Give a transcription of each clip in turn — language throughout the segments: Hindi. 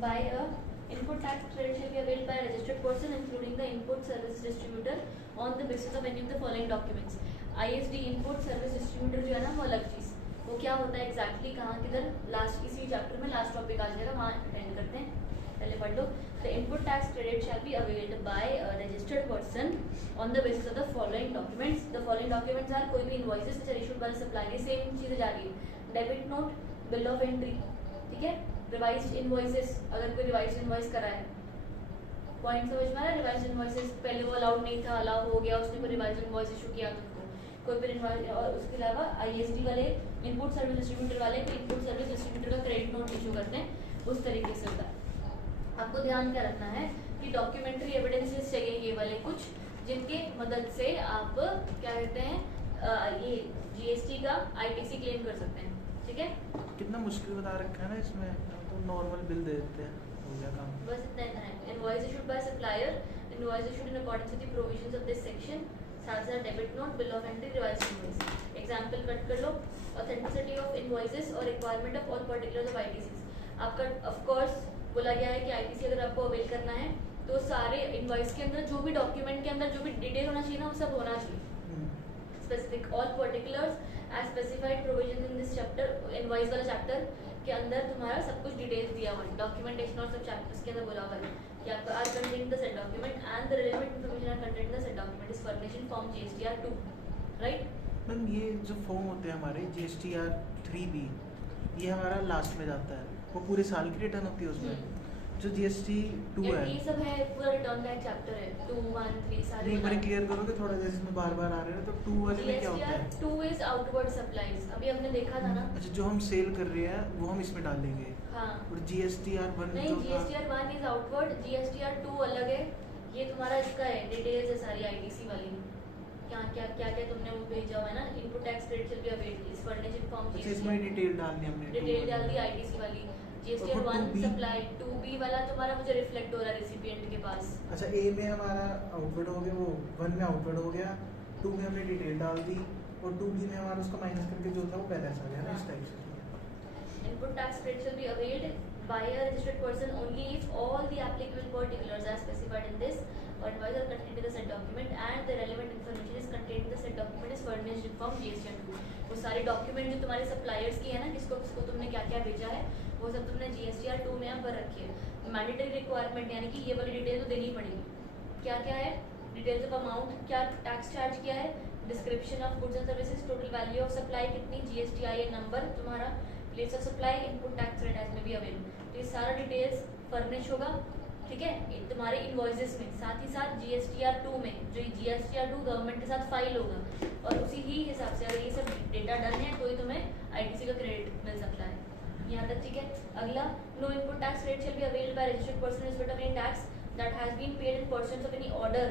by a input tax credit shall be availed by a registered person including the input service distributor on the basis of any of the following documents. ISD input service distributor जो है ना वो अलग चीज, वो क्या होता है एग्जैक्टली कहाँ किधर लास्ट इसी चैप्टर में लास्ट टॉपिक आ जाएगा, वहाँ अटेंड करते हैं, पहले पढ़ लो. The input tax credit shall be availed by a registered person on the basis of the following documents. The following documents are कोई भी invoices which are issued by the supplier, same चीजें जा रही है. Debit note, bill of entry, ठीक है. रिवाइज्ड इनवॉइसेस, अगर कोई रिवाइज्ड इनवॉइस करा है, पॉइंट समझ में आ रहा है. रिवाइज्ड इनवॉइसेस पहले वो अलाउड नहीं था, अलाउ हो गया, उसने कोई रिवाइज्ड इनवॉइस इशू किया तुमको, कोई भी इनवॉइस. और उसके अलावा आईएसडी वाले इनपुट सर्विस डिस्ट्रीब्यूटर वाले इनपुट सर्विस डिस्ट्रीब्यूटर का क्रेडिट नोट इशू करते हैं, उस तरीके से होता है. आपको ध्यान क्या रखना है कि डॉक्यूमेंट्री एविडेंसेस चाहिए ये वाले कुछ, जिनके मदद से आप क्या कहते हैं ये जीएसटी का आईटीसी क्लेम कर सकते हैं. ठीक है. कितना मुश्किल बता रखा है ना इसमें, तो नॉर्मल बिल दे देते हैं, हो गया काम. बस इतना है. Invoice issued by supplier, invoice issued in accordance with the provisions of this section, साथ साथ debit note, bill of entry, revised invoice. Example cut कर लो. ऑथेंटिसिटी ऑफ इनवॉइसेस और requirement of all particulars of ITCs. आपका ऑफ कोर्स बोला गया है कि आईटीसी अगर आपको अवेल करना है तो सारे इनवॉइस के अंदर जो भी डॉक्यूमेंट के अंदर जो भी डिटेल होना चाहिए ना वो सब होना चाहिए. Specific all particulars as specified provision in this chapter, invoice वाला चैप्टर के अंदर तुम्हारा सब कुछ डिटेल्स दिया हुआ है. डॉक्यूमेंटेशन और सब चैप्टर्स के अंदर बोला हुआ है कि आपका are contain the set document and the relevant information are contain the set document is furnished in form GSTR 2. Right ma'am, ये जो फॉर्म होते हैं हमारे जीएसटीआर 3B, ये हमारा लास्ट में जाता है, वो पूरे साल की रिटर्न होती है उसमें. जो जीएसटी 2 है ये सब है, पूरा रिटर्न का एक चैप्टर है. 2, 1, 3 सारे एक बार क्लियर करोगे थोड़ा, जैसे इसमें बार बार आ रहे हैं, तो 2 वाले में क्या होता है? 2 इज आउटवर्ड सप्लाईज, अभी हमने देखा था ना. अच्छा, जो हम सेल कर रहे हैं वो हम इसमें डालेंगे. हाँ. और जीएसटीआर 1 नहीं, जीएसटीआर 1 इज आउटवर्ड, जीएसटीआर 2 अलग है. ये तुम्हारा इसका है, डिटेल्स है सारी आईटीसी वाली. क्या क्या क्या क्या तुमने वो भेजा हुआ है ना, input tax credit shell be availed is furnished in form GST. इसमें डिटेल डालनी है हमने, डिटेल डाल दी आईटीसी वाली. जीएसटीआर 1 सप्लाई, 2B वाला तुम्हारा मुझे रिफ्लेक्ट हो रहा है रेसिपिएंट के पास. अच्छा, ए में हमारा आउटवर्ड हो गया, वो 1 में आउटवर्ड हो गया, 2 में हमने डिटेल डाल दी, और 2B में हमारा उसका माइनस करके जो था वो बैलेंस आ गया ना, इस टाइप से. Input tax credit shall be availed by a registered person only if all the applicable particulars are specified in this or invoice are contained in the said document and the relevant information is contained in the said document is furnished in form GSTR 2. वो सारे डॉक्यूमेंट जो तुम्हारे सप्लायर्स की है ना, किसको किसको तुमने क्या क्या भेजा है, वो सब तुमने GSTR 2 में यहाँ पर रखी है. मैंडेटरी रिक्वायरमेंट यानी कि ये वाली डिटेल तो देनी पड़ेगी. क्या क्या है? डिटेल्स ऑफ अमाउंट, क्या टैक्स चार्ज किया है, description of goods and services, total value of supply कितनी, GSTIN नंबर तुम्हारा, place of supply, input tax rate as में भी अवेलेबल. तो ये सारा डिटेल्स फर्निश होगा. ठीक है. तुम्हारे इनवॉइसेस में साथ ही साथ GSTR 2 में, जो GSTR 2 गवर्नमेंट के साथ फाइल होगा, और उसी ही हिसाब से अगर ये सब डेटा डन है तो ही तुम्हें आईटीसी का क्रेडिट मिल सकता है. यहाँ तक ठीक है. अगला, no input tax rate shall be availed by registered person in respect of any tax that has been paid in percent of any order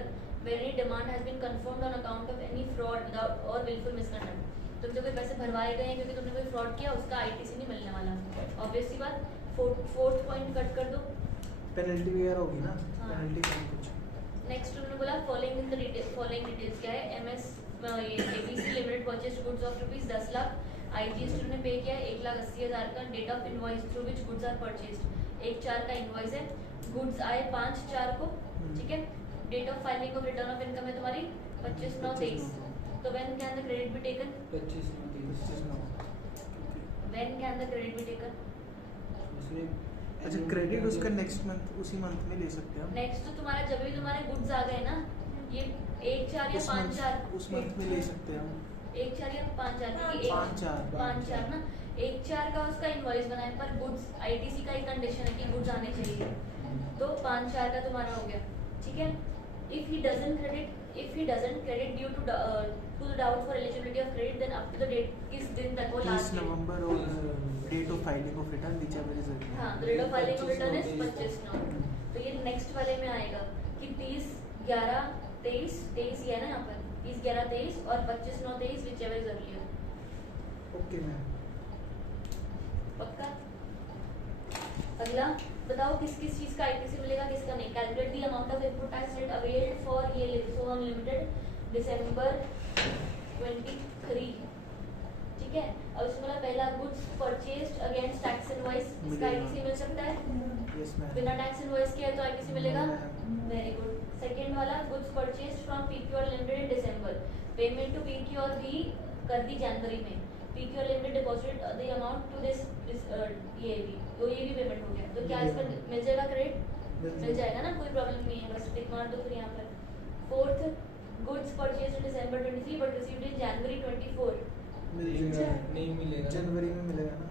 where any demand has been confirmed on account of any fraud without और विलफुल मिसकंडक्ट. तुमसे कोई पैसे भरवाए गए हैं क्योंकि तुमने कोई फ्रॉड किया, उसका आईटीसी नहीं मिलने वाला. ऑब्वियस सी बात. फोर्थ पॉइंट कट कर दो. पेनल्टी वगैरह होगी ना. हाँ. पेनल्टी कम कुछ. नेक्स्ट तुमने बोला following in the detail, following details क्या है. MS ABC limited purchase goods of rupees 10 lakh, IGST ने पे किया 1,80,000 का. Date of invoice through which goods are purchased 1/4 का इनवॉइस है. गुड्स आए 5/4 को. ठीक है. Date of filing of return of income है तुम्हारी 25/9/23. तो when can the credit be taken? 25/9/23. When can the credit be taken? अच्छा, क्रेडिट उसका नेक्स्ट मंथ, उसी मंथ में ले सकते हैं हम. नेक्स्ट तो तुम्हारा जब भी तुम्हारे गुड्स आ गए ना, ये 1/4 या 5/4 उस मंथ में ले सकते हैं हम. 1/4 या 5/4 क्योंकि 5/4 ना, 1/4 का उसका इनवॉइस बनाए, पर गुड्स आईटीसी का एक कंडीशन है कि गुड्स आने चाहिए, तो 5/4 का तुम्हारा हो गया. ठीक है. If he doesn't credit due to the doubt for eligibility of credit, then up to the date, किस दिन तक वो 30 लास्ट नवंबर और date of filing of return whichever is earlier. हाँ, the date of filing of return is 25/9. तो ये नेक्स्ट वाले में आएगा कि 30/11/23, 23 ही है ना यहाँ पर, 30/11/23 और 25/9/23 whichever is earlier. Okay ma'am. पक्का. अगला बताओ किस किस चीज का आईटीसी मिलेगा, किसका नहीं. Calculate the amount of input tax rate availed for ये लिसोन लिमिटेड दिसंबर 23. ठीक है. और उसमें पहला goods purchased against tax invoice, इसका आईटीसी मिल सकता है. Yes, ma'am. बिना टैक्स इनवॉइस के है तो आईटीसी मिलेगा। No, ma'am. Very good. Second वाला goods purchase from PQR limited in December, payment to PQR भी कर दी जनवरी में, PQR limited deposited the amount to this ये भी पेमेंट हो गया, तो क्या इसका मिल जाएगा क्रेडिट? मिल जाएगा ना, कोई प्रॉब्लम नहीं है, बस टिक मार दो फिर यहाँ पर। Fourth, goods purchase in December 23 but received in January 24, मिलेगा। नहीं मिलेगा। जनवरी में मिलेगा ना?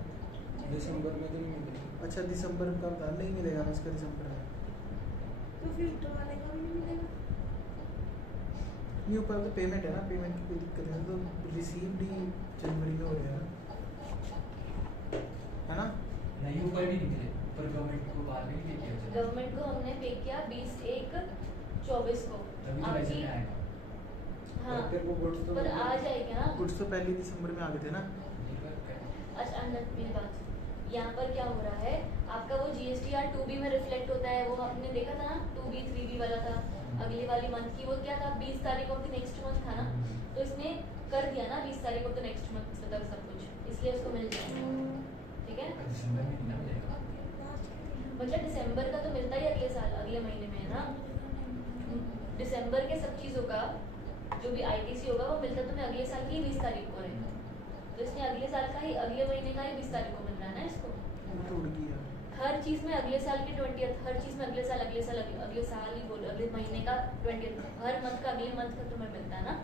दिसंबर में तो नहीं मिलेगा। अच्छा दिसंबर का था, नहीं मिलेगा ना इसका दिसंबर में। तो फिर तो वाले का भी नहीं मिलेगा। न्यू पर तो पेमेंट है ना, पेमेंट की कोई दिक्कत नहीं, तो रिसीव्ड ही जनवरी में हो गया है ना? नहीं ऊपर भी नहीं मिले, पर गवर्नमेंट को बाद में पे किया चला। गवर्नमेंट को हमने पे किया 20/1/24 को, तभी तो पैसे आपकी में आएगा। हाँ तेरे को गुड्स तो पर आ जाएगा ना। गुड्स तो पहले दिसंबर में आ गए थे ना? ये कर कर। अच्छा अंदर मेरी बात, यहाँ पर क्या हो रहा है, आपका वो GSTR 2B में रिफ्लेक्ट होता है, वो हमने देखा था ना 2B 3B वाला था, अगली वाली मंथ की वो क्या था 20 तारीख को नेक्स्ट मंथ था ना, तो इसने कर दिया ना 20 तारीख को तो नेक्स्ट मंथ तक सब कुछ, इसलिए उसको मिल जाएगा, ठीक है। दिसंबर में नहीं मिलेगा। मतलब दिसंबर का तो मिलता ही अगले साल अगले महीने में है ना, दिसंबर के सब चीज़ों का जो भी ITC होगा वो मिलता तुम्हें अगले साल की 20 तारीख को रहेगा, तो इसने अगले साल का ही अगले महीने का ही 20 तारीख को मिल रहा है ना इसको। टूट गया। हर चीज में अगले साल की 20th, हर चीज में अगले साल अगले साल ही बोलो, अगले महीने का 20th, हर मंथ का अगले मंथ का तुम्हें मिलता है ना,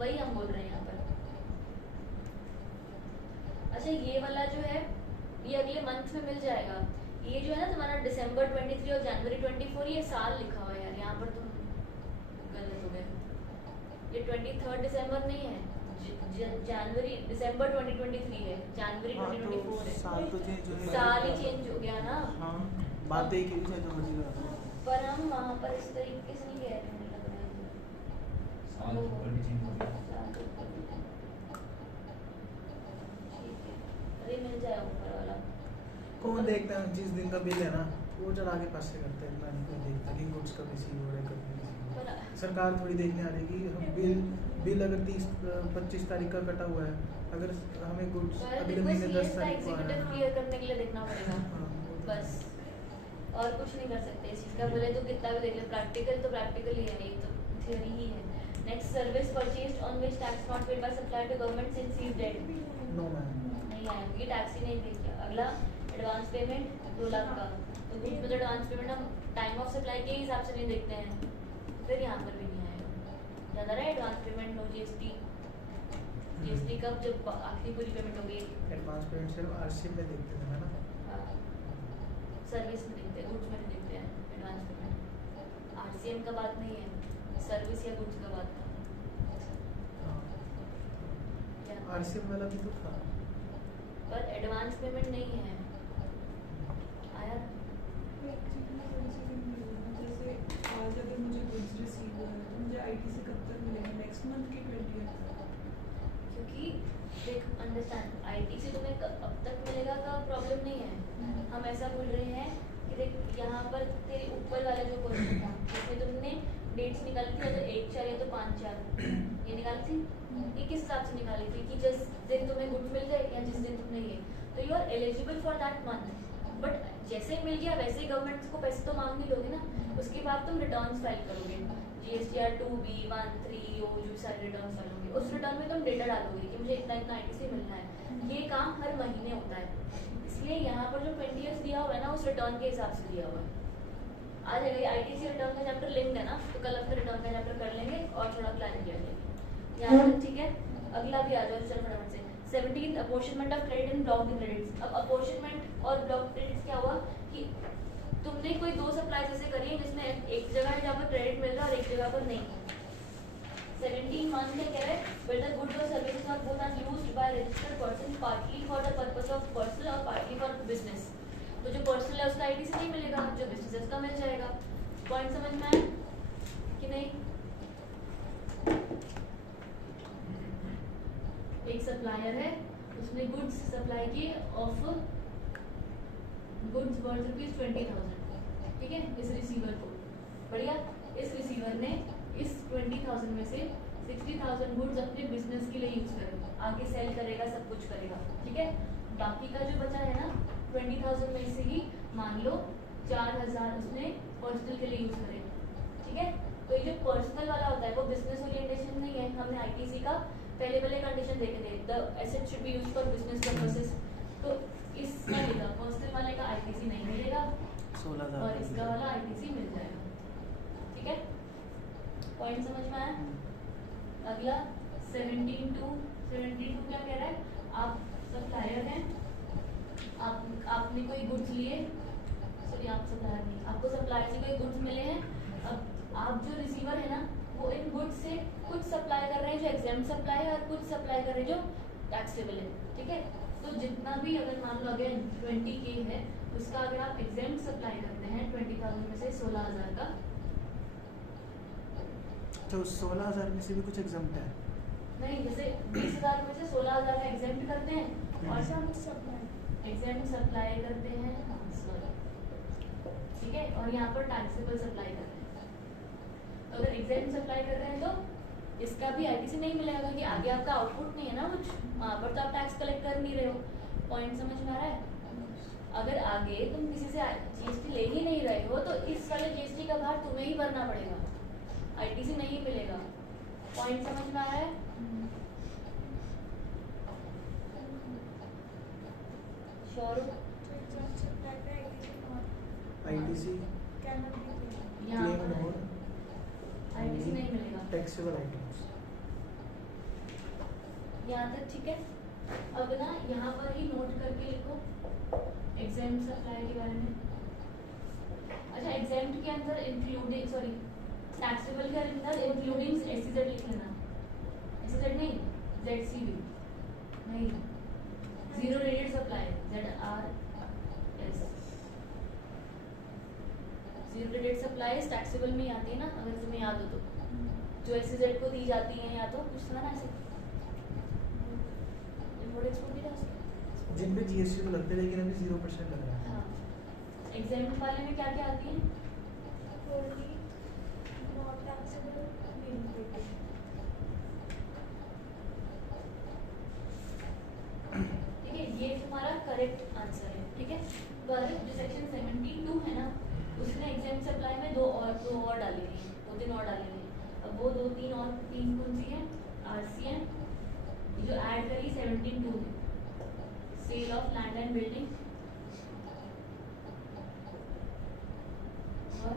वही हम बोल रहे हैं यहाँ पर। अच्छा ये वाला जो है ये अगले मंथ में मिल जाएगा, ये जो है ना तुम्हारा दिसंबर 23 और जनवरी 24 ये साल लिखा हुआ है यार, यहाँ पर तुम गलत हो गए, ये 23 दिसंबर नहीं है, जनवरी दिसंबर 2023 है, जनवरी हाँ, 2024 है, साल तो चेंज हो गया। साल ही चेंज हो गया ना। हाँ बात एक ही है, जो मर्जी करा दो। पर हम वहाँ पर इस तरीके से नहीं कह रहे हैं, लग रहा है साल के ऊपर भी चेंज हो गया। साल के ऊपर भी। ठीक है, अरे मिल जाएगा ऊपर वाला। कौन देखता है जिस दिन का बिल है ना वो चढ़ा के पास से करते हैं, इतना नहीं कोई देखता कि गुड्स का रिसीव हो रहा है कब नहीं receive हो रहा है। पर सरकार थोड़ी देखने आ रही कि हम बिल अगर 25 तारीख का कटा हुआ है, अगर हमें गुड्स अगले महीने 10 तारीख को आ रहा एग्जीक्यूटिव है। क्लियर करने के लिए देखना पड़ेगा हाँ, वो तो बस, और कुछ नहीं कर सकते इस चीज़ का, बोले तो कितना भी देख ले, प्रैक्टिकल तो प्रैक्टिकल ही है, एक तो थियोरी ही है। Next, service purchased on which tax not paid by supplier to government since C date, no ma'am. नहीं आया क्योंकि टैक्स ही नहीं दे किया। अगला, एडवांस पेमेंट 2 लाख का, तो कुछ में तो एडवांस पेमेंट हम टाइम ऑफ सप्लाई के हिसाब से नहीं देखते हैं, फिर यहाँ पर भी नहीं आएगा। याद आ रहा है advance payment no GST, GST कब जब आखिरी पूरी पेमेंट हो गई, एडवांस पेमेंट सिर्फ RCM में देखते थे ना? सर्विस में देखते हैं, गुड्स में नहीं देखते हैं एडवांस पेमेंट। RCM का बात नहीं है, सर्विस या गुड्स का बात था। क्या? RCM वाला भी तो था। पर एडवांस पेमेंट नहीं है आया। एक चीज़ में थोड़ी सी कंफ्यूजन है, जैसे आज अगर मुझे गुड्स रिसीव हुआ है तो मुझे ITC कब तक मिलेगा? नेक्स्ट मंथ की 20th? क्योंकि देख अंडरस्टैंड, ITC तुम्हें अब तक मिलेगा का प्रॉब्लम नहीं है, हम ऐसा बोल रहे हैं कि देख यहाँ पर तेरे ऊपर वाला जो क्वेश्चन था जिसमें तुमने डेट्स निकाली थी, या तो 1/4 या तो 5/4 ये निकाली थी, ये किस हिसाब से निकाली थी कि जिस दिन तुम्हें गुड्स मिल जाए या जिस दिन तुमने ये, तो you are eligible for that month, but जैसे ही मिल गया वैसे ही गवर्नमेंट को पैसे तो मांग नहीं लोगे ना, उसके बाद तुम रिटर्न्स फाइल करोगे, GSTR 2B 1 3 जो सारे रिटर्न फाइल होंगे, उस रिटर्न में तुम डेटा डालोगे कि मुझे इतना इतना ITC मिलना है, ये काम हर महीने होता है, इसलिए यहाँ पर जो 20th दिया हुआ है ना उस रिटर्न के हिसाब से दिया हुआ है। आ जाएगा ITC रिटर्न का चैप्टर लिंक है ना, तो कल अपने रिटर्न का चैप्टर कर लेंगे और थोड़ा प्लान कर लेंगे यहाँ तक, ठीक है। अगला भी आ जाओ चल फटाफट से। 17 apportionment of credit in block credits. अब अपॉर्चनमेंट और ब्लॉक क्रेडिट्स क्या हुआ कि तुमने कोई 2 सप्लाई जैसे करी है जिसमें एक जगह है जहाँ पर क्रेडिट मिल रहा है और एक जगह पर नहीं। 17 मंथ में कह रहे हैं where the goods or services are both are used by registered person partly for the purpose of personal और partly for business। तो जो पर्सनल है उसका ITC नहीं मिलेगा, जो बिजनेस है उसका मिल जाएगा। पॉइंट समझ में आया कि नहीं? एक सप्लायर है, उसने गुड्स सप्लाई किए ऑफ गुड्स वर्थ ₹20,000, ठीक है, इस रिसीवर को। बढ़िया, इस रिसीवर ने इस 20,000 में से 60,000 गुड्स अपने बिजनेस के लिए यूज करेगा, आगे सेल करेगा, सब कुछ करेगा, ठीक है। बाकी का जो बचा है ना 20,000 में से ही मान लो 4000 उसने पर्सनल के लिए यूज करे, ठीक है। तो ये जो पर्सनल वाला होता है वो बिजनेस ओरिएंटेशन नहीं है। हमने आईटीसी का पहले कंडीशन देखे थे, the asset should be used for business purposes. तो इस वाले का पर्सनल वाले का आईटीसी नहीं मिलेगा 16,000 और इसका वाला आईटीसी मिल जाएगा, ठीक है। पॉइंट समझ में आया? अगला 17.2 क्या कह रहा है? आप सप्लायर हैं, आपने कोई गुड्स लिए, सॉरी आप सप्लायर नहीं, आपको सप्लायर से कोई गुड्स मिले हैं। अब आप जो रिसीवर है ना वो इन गुड्स से कुछ सप्लाई कर रहे हैं जो एग्जाम सप्लाई है और कुछ सप्लाई कर रहे हैं जो टैक्सेबल है, ठीक है। तो जितना भी अगर मान लो अगर 20K है उसका अगर आप एग्जाम सप्लाई करते हैं 20,000 में से 16,000 का, तो 16,000 में से भी कुछ एग्जाम्प्ट है? नहीं जैसे 20,000 में से 16,000 का एग्जाम करते हैं और सब एग्जाम सप्लाई करते हैं, ठीक है। और यहाँ पर टैक्सेबल सप्लाई करते हैं। तो अगर एग्जाम सप्लाई कर रहे हैं तो इसका भी आईटीसी नहीं मिलेगा क्योंकि आगे आपका आउटपुट नहीं है ना कुछ, वहाँ पर तो आप टैक्स कलेक्ट कर नहीं रहे हो। पॉइंट समझ में आ रहा है? अगर आगे तुम किसी से जीएसटी ले ही नहीं रहे हो तो इस वाले जीएसटी का भार तुम्हें ही भरना पड़ेगा, आईटीसी नहीं मिलेगा। पॉइंट समझ में आ रहा है? श्योर हो? आईटीसी यहाँ क्लेम पर मोड आईटीसी नहीं मिलेगा टैक्सेबल आइटम्स। यहाँ तक ठीक है। अब ना यहाँ पर ही नोट करके लिखो एग्जाम सप्लाई के बारे में। अच्छा एग्जाम के अंदर इंक्लूडिंग सॉरी टैक्सेबल के अंदर इंक्लूडिंग एससीजेड लिख लेना, एससीजेड नहीं जेडसीबी नहीं, zero rated supply ZRS, zero rated supply taxable में ही आती है ना अगर तुम्हें याद हो तो, जो एससीजेड को दी जाती है या तो कुछ था ना ऐसे इम्पोर्ट एक्सपोर्ट भी था उसका। जिन पे जीएसटी तो लगते हैं लेकिन अभी 0% लग रहा है। हाँ एग्जाम वाले में क्या क्या आती है? ठीक है ये तुम्हारा करेक्ट आंसर है, ठीक है। पर जो सेक्शन 72 है ना उसने एग्जाम सप्लाई में दो और डाली हुई है, 2-3 और डाली हुई है। अब वो 2-3 और 3 कौन सी है? आरसीएम जो ऐड करी 17.2 में, sale of land and building, और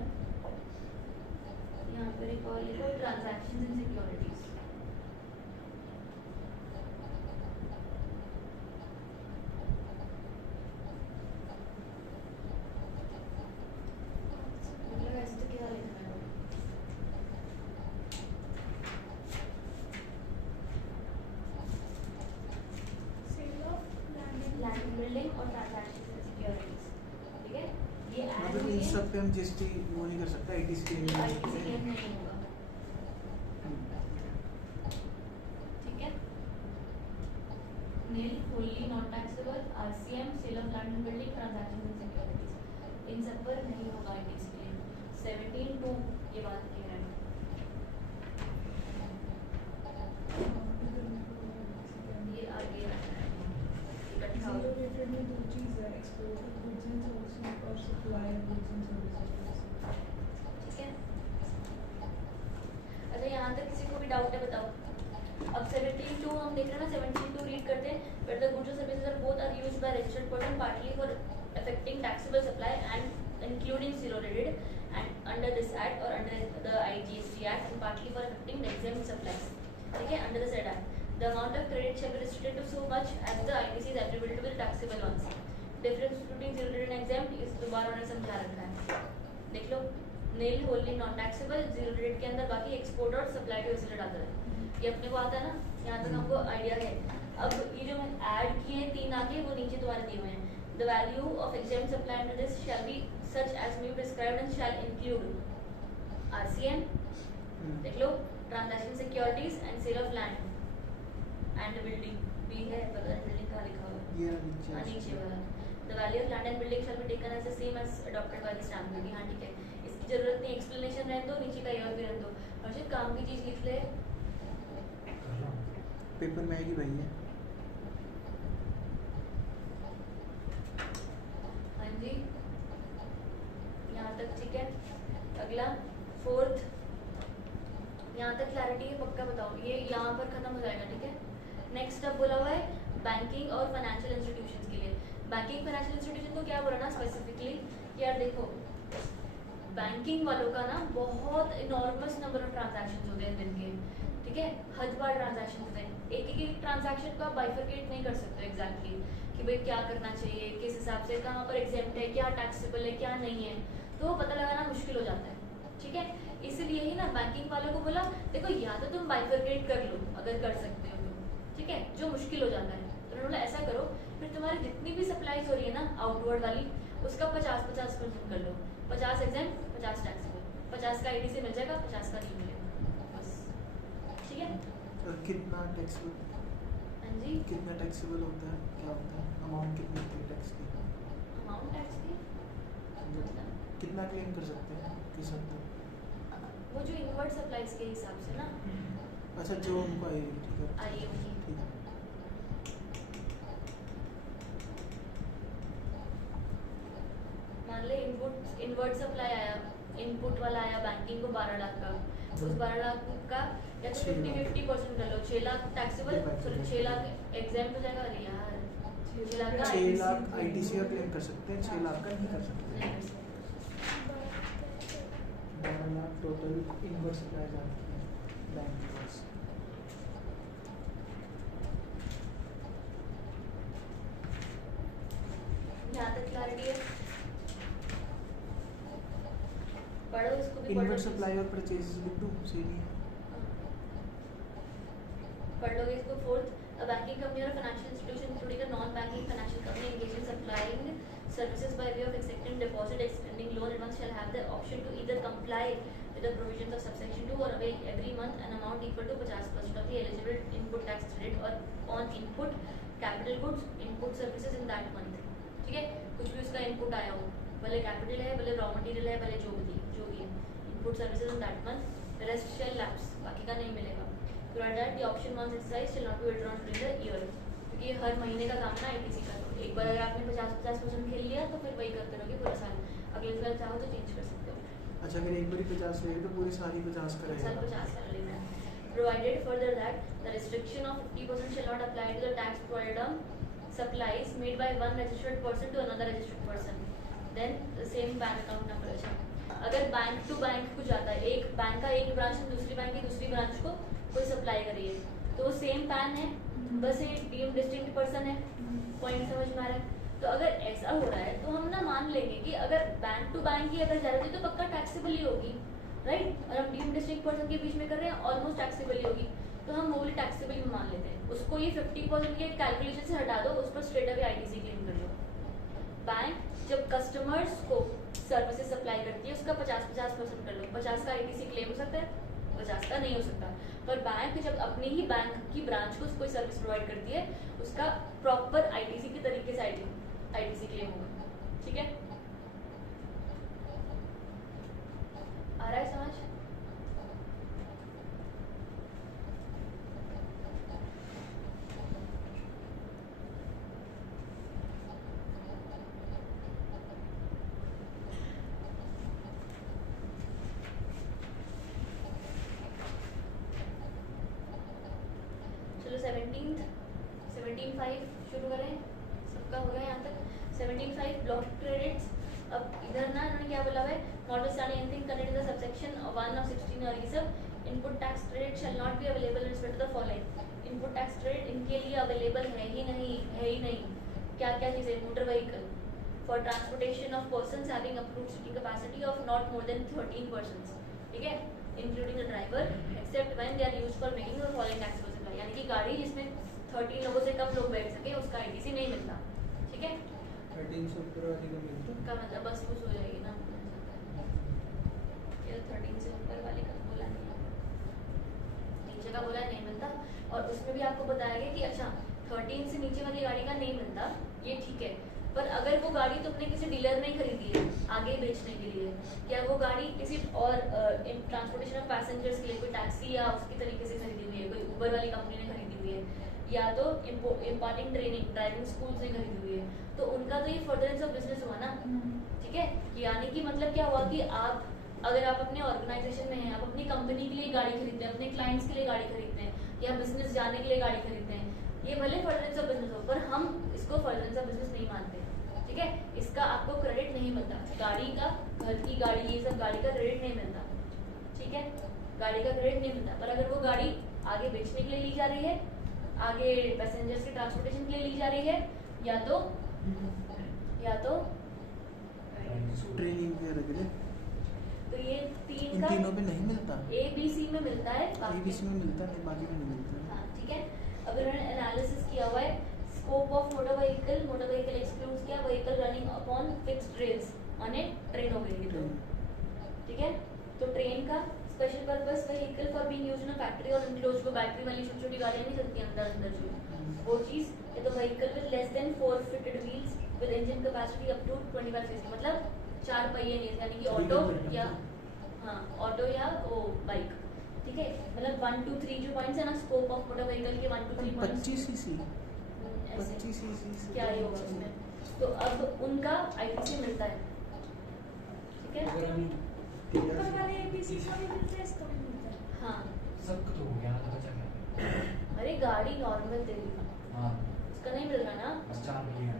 यहाँ पर एक और लिखो ट्रांजैक्शंस इन सिक्योरिटीज। मतलब ऐसे तो क्या लिखना है? लैंड बिल्डिंग और ट्रांजैक्शंस इन सिक्योरिटीज, ठीक है। ये ऐड मतलब इन सब पे हम जीएसटी वो नहीं कर सकते, आईटीसी क्लेम नहीं कर आईटीसी सकते। क्लेम नहीं होगा, ठीक है। Nil fully non taxable RCM sale of land and building transactions in securities इन सब पर नहीं होगा आईटीसी क्लेम। 17.2 ये बात कह रहा है। ये आगे इकट्ठा हो जीरो रेटेड में दो चीज़ है, export of goods and services और supply of goods and services. ठीक है। अच्छा यहाँ तक किसी को भी डाउट है बताओ। अब 17.2 हम देख रहे हैं ना, 17.2 रीड करते हैं। But the goods or services are both are used by registered person partly for affecting taxable supply and including zero rated and under this act or under the IGST act and partly for affecting the exempt supplies. ठीक है, under the said act. The amount of credit shall be restricted to so much as the ITC is attributable to the taxable ones. Difference between zero rated and exempt इस दोबारा उन्होंने समझा रखा है, देख लो। Nil holding non taxable, zero rate के अंदर बाकी एक्सपोर्ट और सप्लाई टू एसिड आता है, ये अपने को आता है ना, यहाँ तक हमको आइडिया है। अब ये जो मैं ऐड किए हैं 3 आगे वो नीचे तुम्हारे दिए हुए हैं। The value of exempt supply under this shall be such as may be prescribed and shall include RCM, देख लो, transaction securities and sale of land and building भी है, पता है बिल्डिंग कहाँ लिखा हुआ है, ये नीचे वाला। The value of land and building shall be taken as the same as adopted by the stamp duty. हाँ ठीक है, इसकी जरूरत नहीं, एक्सप्लेनेशन रहने दो, नीचे का और भी रहने दो। और जो काम की चीज लिख ले, पेपर में आएगी भाई है। हाँ जी तक ठीक है। अगला फोर्थ, यहाँ तक क्लैरिटी है? पक्का बताओ, ये यहाँ पर खत्म हो जाएगा ठीक है। नेक्स्ट अब बोला हुआ है बैंकिंग और फाइनेंशियल इंस्टीट्यूशंस के लिए। बैंकिंग फाइनेंशियल इंस्टीट्यूशन को क्या बोला ना स्पेसिफिकली, यार देखो बैंकिंग वालों का ना बहुत इनॉर्मस नंबर ऑफ ट्रांजैक्शंस होते हैं दिन के, ठीक है, हद बार ट्रांजैक्शन होते हैं। एक ट्रांजैक्शन को आप बाइफरकेट नहीं कर सकते एग्जैक्टली कि भाई क्या करना चाहिए, किस हिसाब से, कहाँ पर एग्जेम्प्ट है, क्या टैक्सेबल है, क्या नहीं है, तो वो पता लगाना मुश्किल हो जाता है ठीक है। इसीलिए ही ना बैंकिंग वालों को बोला देखो या तो तुम बाइफरकेट कर लो अगर कर सकते हो तो, ठीक है, जो मुश्किल हो जाता है। तो उन्होंने ऐसा करो, फिर तुम्हारी जितनी भी सप्लाईज हो रही है ना आउटवर्ड वाली, उसका 50-50% कर लो। 50 एग्जाम, 50 टैक्सेबल, 50 का आईडी से मिल जाएगा, 50 का नहीं मिलेगा, बस ठीक है। और कितना टैक्सेबल, हाँ जी, कितना टैक्सेबल होता है, क्या होता है, अमाउंट कितनी होती है टैक्स की, अमाउंट टैक्स की मतलब कितना क्लेम कर सकते हैं किस हद तक? वो जो इनवर्ड सप्लाईज के हिसाब से ना अच्छा जो उनको आई, ठीक है आई होगी। ठीक है। मान ले इनवर्ड सप्लाई आया, इनपुट वाला आया बैंकिंग को 12 लाख का, तो उस 12 लाख का या तो 50-50% कर लो, 6 lakh taxable, sorry 6 lakh exam हो जाएगा। अरे यार 6 लाख का 6 लाख आईटीसी का क्लेम कर सकते हैं, 6 लाख का नहीं कर सकते। नहीं कर सकते। 12 लाख टोटल इनवर्ड सप्लाई जाती है बैंक के पास। यहाँ तक क्लैरिटी है? पढ़ो इसको भी, इनवर्ड पढ़ो सप्लाई और परचेज लिख दूं, सेम ही है। पढ़ लोगे इसको। Fourth, a banking company or a financial institution including a non-banking financial company engaged in supplying services by way of accepting deposit, extending loan advance shall have the option to either comply with the provisions of subsection 2 or avail every month an amount equal to 50% of the eligible input tax credit or on input capital goods, input services in that month। ठीक है, कुछ भी उसका इनपुट आया हो, भले कैपिटल है, भले रॉ मटेरियल है, भले जो भी है, input services in that month, the rest shall lapse, बाकी का नहीं मिलेगा। Provided that the option once exercised shall not be withdrawn during the year, क्योंकि ये हर महीने का काम है ना आईटीसी का। तो एक बार अगर आपने 50-50% खेल लिया तो फिर वही करते रहोगे पूरा साल, अगले साल चाहो तो चेंज कर सकते हो। अच्छा अगर एक बार 50 ले तो पूरी सारी 50 साल करेगा। 50 कर लेना है। Provided further that the restriction of 50% shall not apply to the tax provided on supplies made by one registered person to another registered person, then the same bank account number। अच्छा अगर बैंक टू बैंक कुछ जाता है, एक बैंक का एक ब्रांच से दूसरी बैंक की दूसरी ब्रांच को कोई सप्लाई करी है, तो सेम पैन है, बस एक डीम्ड डिस्टिंक्ट पर्सन है। पॉइंट समझ में आ रहा है? तो अगर ऐसा हो रहा है तो हम ना मान लेंगे कि अगर बैंक टू बैंक ही अगर जा रही थी तो पक्का टैक्सेबल ही होगी, राइट। और हम डीम्ड डिस्टिंक्ट पर्सन के बीच में कर रहे हैं, ऑलमोस्ट टैक्सेबल ही होगी, तो हम वो वाली टैक्सेबल ही मान लेते हैं। उसको ये 50% के कैलकुलेशन से हटा दो, उस पर स्ट्रेट अवे आईटीसी क्लेम कर लो। बैंक जब कस्टमर्स को सर्विसेज सप्लाई करती है उसका 50-50% कर लो, 50 का आईटीसी क्लेम हो सकता है, 50 का नहीं हो सकता। पर बैंक जब अपनी ही बैंक की ब्रांच को कोई सर्विस प्रोवाइड करती है उसका प्रॉपर आईटीसी के तरीके से आईटीसी क्लेम होगा, ठीक है। आ रहा है समझ? चलो 17.5 शुरू करें, सबका हो गया यहाँ तक। 17.5 ब्लॉक क्रेडिट्स। अब इधर ना इन्होंने क्या बोला है, notwithstanding anything contained in the subsection 1 of 16 और ये सब input tax credit shall not be available in respect to the following. Input tax credit इनके लिए अवेलेबल है ही नहीं। क्या क्या चीज़ें, motor vehicle for transportation of persons having approved seating capacity of not more than 13 persons, ठीक है, including the driver except when they are used for making the following taxable supply. यानी कि गाड़ी जिसमें 13 लोगों से कम लोग बैठ सके उसका आईटीसी नहीं मिलता, ठीक है। 13 से ऊपर वाली का मिलता का मतलब बस कुछ हो जाएगी ना, ये 13 से ऊपर वाले का बोला नहीं है, नीचे का बोला नहीं मिलता। और उसमें भी आपको बताया गया कि अच्छा 13 से नीचे वाली गाड़ी का नहीं मिलता, ये ठीक है। पर अगर वो गाड़ी तुमने किसी डीलर ने खरीदी है आगे बेचने के लिए, या वो गाड़ी किसी और ट्रांसपोर्टेशन ऑफ पैसेंजर्स के लिए कोई टैक्सी या उसकी तरीके से खरीदी हुई है, कोई उबर वाली कंपनी ने खरीदी हुई है, या तो इम्पार्टिंग ट्रेनिंग ड्राइविंग स्कूल से खरीदी हुई है, तो उनका तो ये फर्दरेंस ऑफ बिजनेस हुआ ना, ठीक ठीक है, यानी कि मतलब क्या हुआ कि आप अगर आप अपने ऑर्गेनाइजेशन में हैं, आप अपनी कंपनी के लिए गाड़ी खरीदते हैं, अपने क्लाइंट्स के लिए गाड़ी खरीदते हैं या बिजनेस जाने के लिए गाड़ी खरीदते हैं, ये भले फर्दरेंस ऑफ बिजनेस हो पर हम इसको फर्दरेंस ऑफ बिजनेस नहीं मानते, ठीक है। इसका आपको क्रेडिट नहीं मिलता, गाड़ी का, घर की गाड़ी, ये सब गाड़ी का क्रेडिट नहीं मिलता, ठीक है, गाड़ी का क्रेडिट नहीं मिलता। पर अगर वो गाड़ी आगे बेचने के लिए ली जा रही है, आगे पैसेंजर्स के ट्रांसपोर्टेशन के लिए ली जा रही है, या तो ट्रेनिंग वगैरह के लिए, तो ये तीन इन का तीनों पे नहीं मिलता, ABC में मिलता है, ABC में मिलता है, बाकी में नहीं मिलता। हाँ, ठीक है। अब इन्होंने एनालिसिस किया हुआ है, scope of motor vehicle excludes क्या, vehicle running upon fixed rails, माने ट्रेन हो गई ये तो, ठीक है। तो ट्रेन का special purpose vehicle for being used in factory और इनक्लोज, वो बैटरी वाली छोटी छोटी गाड़ियां नहीं चलती अंदर अंदर जो वो चीज, ये तो vehicle with less than 4 fitted wheels with engine capacity up to 25 cc, मतलब 4 पहिए नहीं, यानी कि ऑटो या ऑटो या वो बाइक, ठीक है। मतलब 1 2 3 जो पॉइंट्स है ना स्कोप ऑफ मोटर व्हीकल के 1 2 3 पॉइंट्स 25 सीसी, ऐसे 25 सीसी क्या ही होगा उसमें, तो अब उनका ITC मिलता है, ठीक है। अगर हम ऊपर वाले ABC का भी मिलता है, इसका भी मिलता है। हाँ, सब तो हो गया ना, बचा क्या? अरे गाड़ी नॉर्मल तेरी, हाँ, उसका नहीं मिल रहा ना। बस 4 मिलियन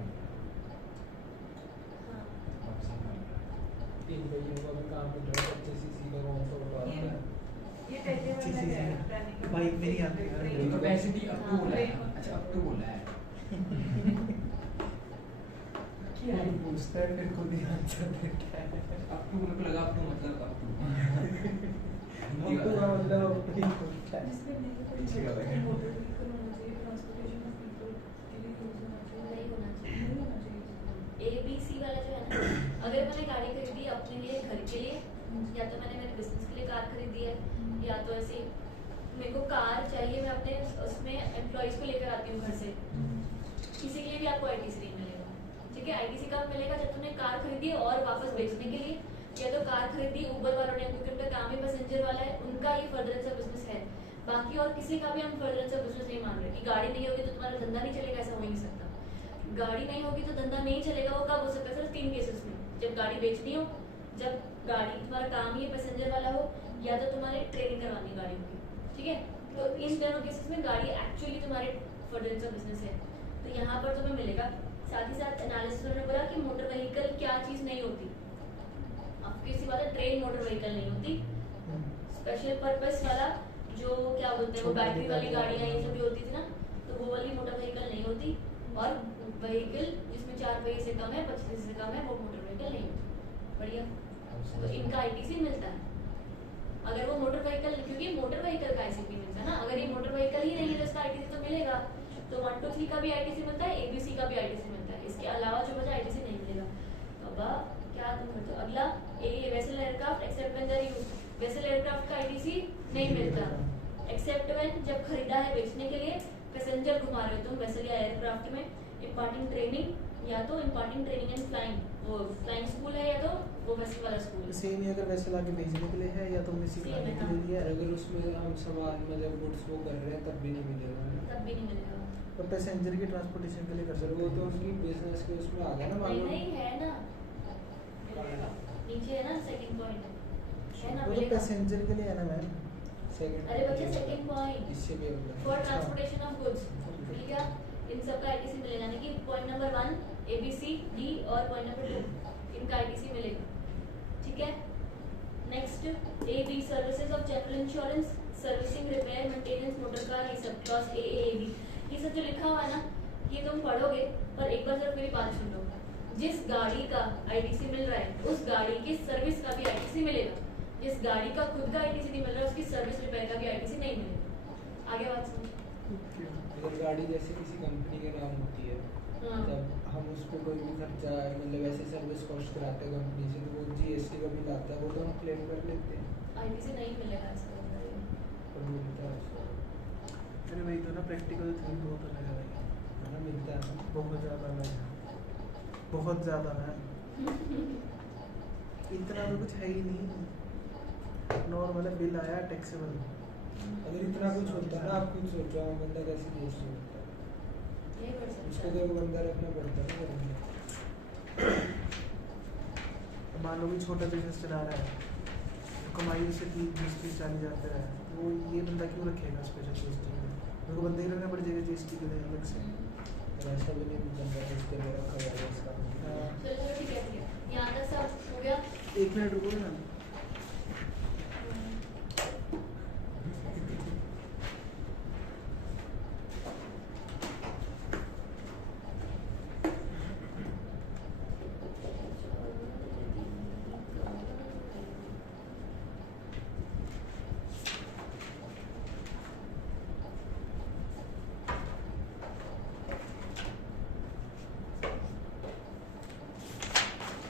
हाँ, अब सब मिल गया। 3 पहियों का भी काम मिल रहा है, 25 सीसी का कौन सा बता रहा है? ये पहले वाला चीज़ है, है। ट्रेनिंग का। बाइक में नहीं आते यार। तो कैपेसिटी अप टू हाँ, बोला है, अच्छा अप टू बोला है। क्या ही पूछता है, मेरे को भी आंसर देता है। अप टू मेरे को लगा अप टू मतलब अप टू। अब तो का मतलब अब नहीं होता है। जिसमें नहीं कोई पीछे का है। मोटर व्हीकल होना चाहिए, ट्रांसपोर्टेशन ऑफ पीपल के लिए यूज होना चाहिए, नहीं होना चाहिए। नहीं होना चाहिए। ABC वाला जो है ना, अगर मैंने गाड़ी खरीदी अपने लिए, घर के लिए, या तो मैंने मेरे बिजनेस के लिए कार खरीदी है, या तो ऐसे मेरे को कार चाहिए, मैं अपने उसमें एम्प्लॉयज को लेकर आती हूँ घर से, किसी के लिए भी आपको ITC नहीं मिलेगा, ठीक है। ITC कब मिलेगा, जब तुमने कार खरीदी है और वापस बेचने के लिए, या तो कार खरीदी उबर वालों ने, क्योंकि उनका काम ही पैसेंजर वाला है, उनका ये फर्दरेंस ऑफ बिजनेस है। बाकी और किसी का भी हम फर्दरेंस ऑफ बिजनेस नहीं मान रहे कि गाड़ी नहीं होगी तो तुम्हारा धंधा नहीं चलेगा, ऐसा हो ही नहीं सकता। गाड़ी नहीं होगी तो धंधा नहीं चलेगा, वो कब हो सकता है, सिर्फ 3 केसेस में, जब गाड़ी बेचनी हो, जब गाड़ी तुम्हारा काम ही पैसेंजर वाला हो, या तो तुम्हारे ट्रेनिंग करवानी गाड़ी की, ठीक है। तो इन दोनों केसेस में गाड़ी एक्चुअली तुम्हारे फर्दरेंस ऑफ बिजनेस है, तो यहाँ पर तुम्हें मिलेगा। साथ ही साथ एनालिसिस में बोला कि मोटर व्हीकल क्या चीज नहीं होती, आपकी किसी बात है, ट्रेन मोटर व्हीकल नहीं होती, स्पेशल पर्पस वाला जो क्या बोलते हैं वो बैटरी वाली गाड़ियाँ ये सब भी होती थी ना, तो वो वाली मोटर व्हीकल नहीं होती, और व्हीकल जिसमें 4 पहिए से कम है, 25 से कम है, वो मोटर व्हीकल नहीं होती। बढ़िया, तो इनका ITC मिलता है। अगर वो मोटर व्हीकल, क्योंकि मोटर व्हीकल का ITC मिलता है ना, अगर ये मोटर व्हीकल ही नहीं है तो इसका ITC तो मिलेगा, तो 1 2 3 का भी ITC मिलता है, ABC का भी ITC मिलता है, इसके अलावा जो बचा ITC नहीं मिलेगा। तो अब क्या तुम करते हो, अगला vessel aircraft except when they are used, vessel aircraft का ITC नहीं मिलता, एक्सेप्ट व्हेन जब खरीदा है बेचने के लिए, पैसेंजर घुमा रहे हो तुम वेसल या एयरक्राफ्ट में, इम्पार्टिंग ट्रेनिंग, या तो इम्पार्टिंग ट्रेनिंग एंड फ्लाइंग, वो फ्लाइंग स्कूल है, या तो वो वेसल वाला स्कूल है। सेम ही अगर वैसे लाके भेजने के लिए है या तुमने सिखाने Same है, के लिए लिया और है, अगर उसमें हम सामान मतलब गुड्स वो कर रहे हैं तब भी नहीं मिलेगा ना। तब भी नहीं मिलेगा। तो पैसेंजर के ट्रांसपोर्टेशन के लिए कर सर सकते वो हो। तो उनकी बिजनेस के उसमें आ गया ना नहीं मालूम। नहीं है ना, मिलेगा। नीचे है ना सेकंड पॉइंट, है ना वो तो मिलेगा। पैसेंजर के लिए है ना मैम। सेकंड अरे बच्चे सेकंड पॉइंट इससे भी अगला फॉर ट्रांसपोर्टेशन ऑफ गुड्स, ठीक है, इन सब का ITC मिलेगा, यानी कि पॉइंट नंबर 1 ABC D और पॉइंट नंबर 2 इनका ITC मिलेगा, ठीक है। Next AB services of general insurance, servicing, repair, maintenance, motor car, ये सब क्लॉज AAAB, ये सब जो लिखा हुआ है ना, ये तुम पढ़ोगे, पर एक बार जरा मेरी बात सुन लो। जिस गाड़ी का ITC मिल रहा है उस गाड़ी की सर्विस का भी ITC मिलेगा, जिस गाड़ी का खुद का ITC नहीं मिल रहा उसकी सर्विस रिपेयर का भी ITC नहीं मिलेगा। आगे बात समझ। अगर गाड़ी जैसे किसी कंपनी के नाम होती है हाँ। जब हम उस पर कोई भी खर्चा मतलब ऐसे सर्विस कॉस्ट कराते हैं कंपनी से तो वो GST का बिल आता है वो तो हम क्लेम कर लेते हैं ITC नहीं मिलेगा ऐसा होता है। और मिलता है उसको अरे भाई तो ना प्रैक्टिकल थिंग बहुत अलग है भाई, है ना मिलता है ना। बहुत ज़्यादा अलग है, बहुत ज़्यादा मैम। इतना तो कुछ है ही नहीं, नॉर्मल है, बिल आया टैक्सेबल। अगर इतना कुछ होता है ना आप खुद सोचो बंदा कैसे GST होता है नहीं कर उसको सकता। तो एक बंदा रखना पड़ता है ना घर में। मान लो कि छोटा बिजनेस चला रहा है, कमाई उसे 30-40 हज़ार पे है, तो वो ये बंदा क्यों रखेगा स्पेशल जीएसटी में? मेरे को बंदे ही रखना पड़ जाएगा जीएसटी के लिए अलग से। ऐसा भी नहीं बनता है इसके लिए रखा हुआ है इसका। चलो चलो ठीक है, यहाँ तक सब हो गया। 1 मिनट रुको ना।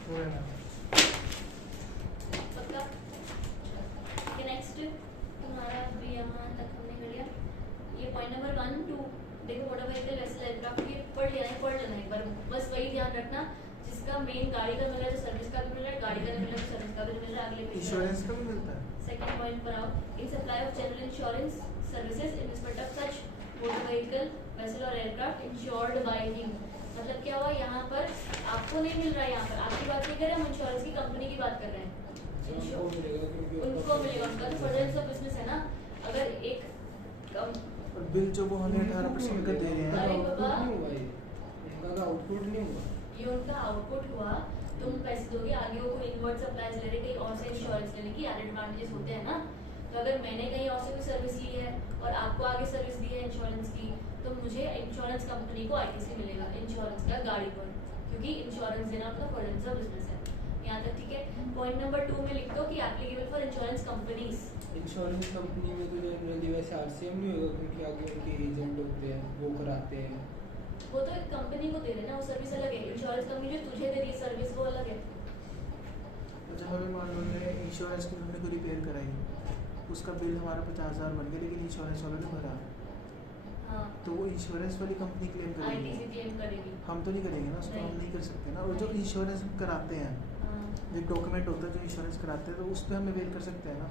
हो गया ना? पक्का? Okay, next तुम्हारा भी यहाँ तक हमने कर लिया। ये पॉइंट नंबर 1 2 देखो, मोटर व्हीकल वेसल एयरक्राफ्ट ये पढ़ लेना एक बार, बस वही ध्यान रखना जिसका मेन गाड़ी का मिल रहा है तो सर्विस का भी मिल रहा है, गाड़ी का नहीं मिल रहा तो सर्विस का भी मिल रहा है। अगले पेज इंश्योरेंस का भी मिलता है? सेकंड पॉइंट पर आओ। In supply of general insurance services in respect of such motor vehicle vessel और एयरक्राफ्ट इंश्योर्ड बाय हिम। मतलब क्या हुआ, यहाँ पर आपको नहीं मिल रहा है, यहाँ पर आपकी बात नहीं कर रहे, हम इंश्योरेंस की कंपनी की बात कर रहे हैं। उनको मिलेगा क्योंकि उनको मिलेगा, उनका तो फर्दर ऑफ बिजनेस है ना। अगर एक और बिल जो वो हमें 18% का दे रहे हैं, अरे आउटपुट बाबा। नहीं हुआ ये, उनका तो आउटपुट नहीं हुआ। ये उनका आउटपुट हुआ, तुम पैसे दोगे, आगे वो कोई इनवर्ट सप्लाईज ले रहे, कहीं और से इंश्योरेंस लेने की एडेड एडवांटेजेस होते हैं ना। तो अगर मैंने कहीं और से कोई सर्विस ली है और आपको आगे सर्विस दी है इंश्योरेंस की, तो मुझे इंश्योरेंस कंपनी को आईटीसी मिलेगा इंश्योरेंस का गाड़ी पर, क्योंकि इंश्योरेंस देना उनका फर्दर ऑफ बिजनेस है। यहाँ तक ठीक है। पॉइंट नंबर 2 में लिख दो कि applicable for insurance companies. Insurance company में तो जनरली वैसे आरसीएम नहीं होगा क्योंकि आगे उनके एजेंट होते हैं, वो कराते हैं। वो तो एक कंपनी को दे रहे ना, वो सर्विस अलग है। इंश्योरेंस कंपनी जो तुझे दे रही है सर्विस वो अलग है। अच्छा हमें मान लो हमने इंश्योरेंस की कंपनी को रिपेयर कराई, उसका बिल हमारा 50,000 बन गया, लेकिन इंश्योरेंस वालों ने भरा, हाँ, तो वो इंश्योरेंस वाली कंपनी क्लेम करेगी, आईटीसी क्लेम करेगी। हम तो नहीं करेंगे ना, उसको हम नहीं। नहीं कर सकते ना। और जो इंश्योरेंस कराते हैं, हाँ, एक डॉक्यूमेंट होता है जो इंश्योरेंस कराते हैं, तो उस पर हम अवेल कर सकते हैं ना।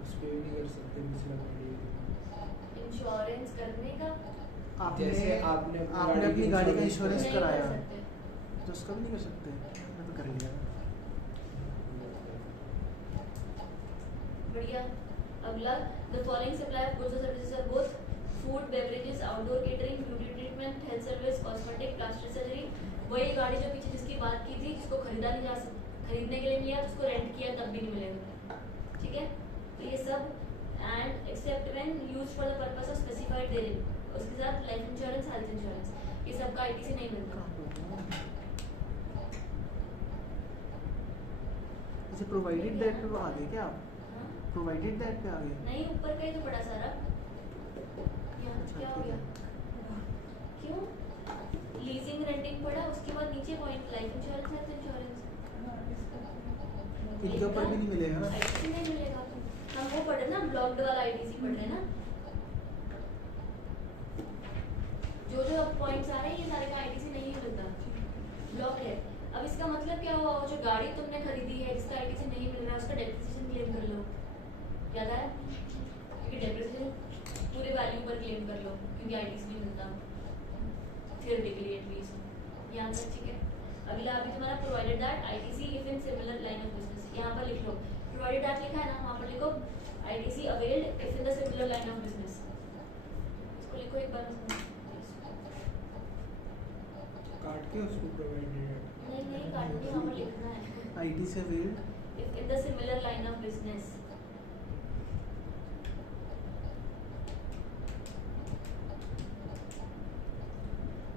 उस पर भी नहीं कर सकते मिसला। इंश्योरेंस करने का जैसे आपने अपनी गाड़ी का इंश्योरेंस नहीं कराया, कर सकते। तो उसका भी नहीं कर सकते। मैं तो कर लिया। बढ़िया। अगला, the following supply of goods और services are both food, beverages, outdoor catering, beauty treatment, health service, cosmetic, plastic surgery. वही गाड़ी जो पीछे जिसकी बात की थी, जिसको खरीदा नहीं जा सकता, खरीदने के लिए लिया, उसको रेंट किया तब भी नहीं मिलेगा। ठीक है, तो ये सब and except when used for the purpose of specified therein, उसके साथ लाइफ इंश्योरेंस, हेल्थ इंश्योरेंस, ये सब का आईटीसी नहीं मिलता। अच्छा प्रोवाइडेड दैट पे आ गए क्या आप? हाँ? प्रोवाइडेड दैट पे आ गए? नहीं, ऊपर का ही तो बड़ा सारा। यहाँ अच्छा, क्या हो ठीक गया? है। क्यों? लीजिंग रेंटिंग पड़ा, उसके बाद नीचे point life insurance, health insurance. इनके ऊपर भी नहीं मिलेगा ना? आईटीसी नहीं मिलेगा। हम वो पढ़ रहे ना, ब्लॉक्ड वाला आईटीसी पढ़ रहे हैं ना। जो जो पॉइंट्स आ रहे हैं ये सारे का आईटीसी नहीं मिलता, ब्लॉक है। अब इसका मतलब क्या हुआ, जो गाड़ी तुमने खरीदी है जिसका आईटीसी नहीं मिल रहा है, उसका डेप्रिसिएशन क्लेम कर लो। याद आया? क्योंकि डेप्रिसिएशन पूरे वैल्यू पर क्लेम कर लो, क्योंकि आईटीसी नहीं मिलता थियोरेटिकली एटलीस्ट। यहाँ तक ठीक है। अगला अभी तुम्हारा provided that ITC if in similar line of business, यहाँ पर लिख लो प्रोवाइडेड दैट लिखा है ना, वहाँ पर लिखो ITC availed if in the similar line of business. इसको लिखो एक बार। काट के उसको प्रोवाइडेड नहीं नहीं, काटनी वहाँ पर लिखना है। आईटी से weld If in the similar line of business.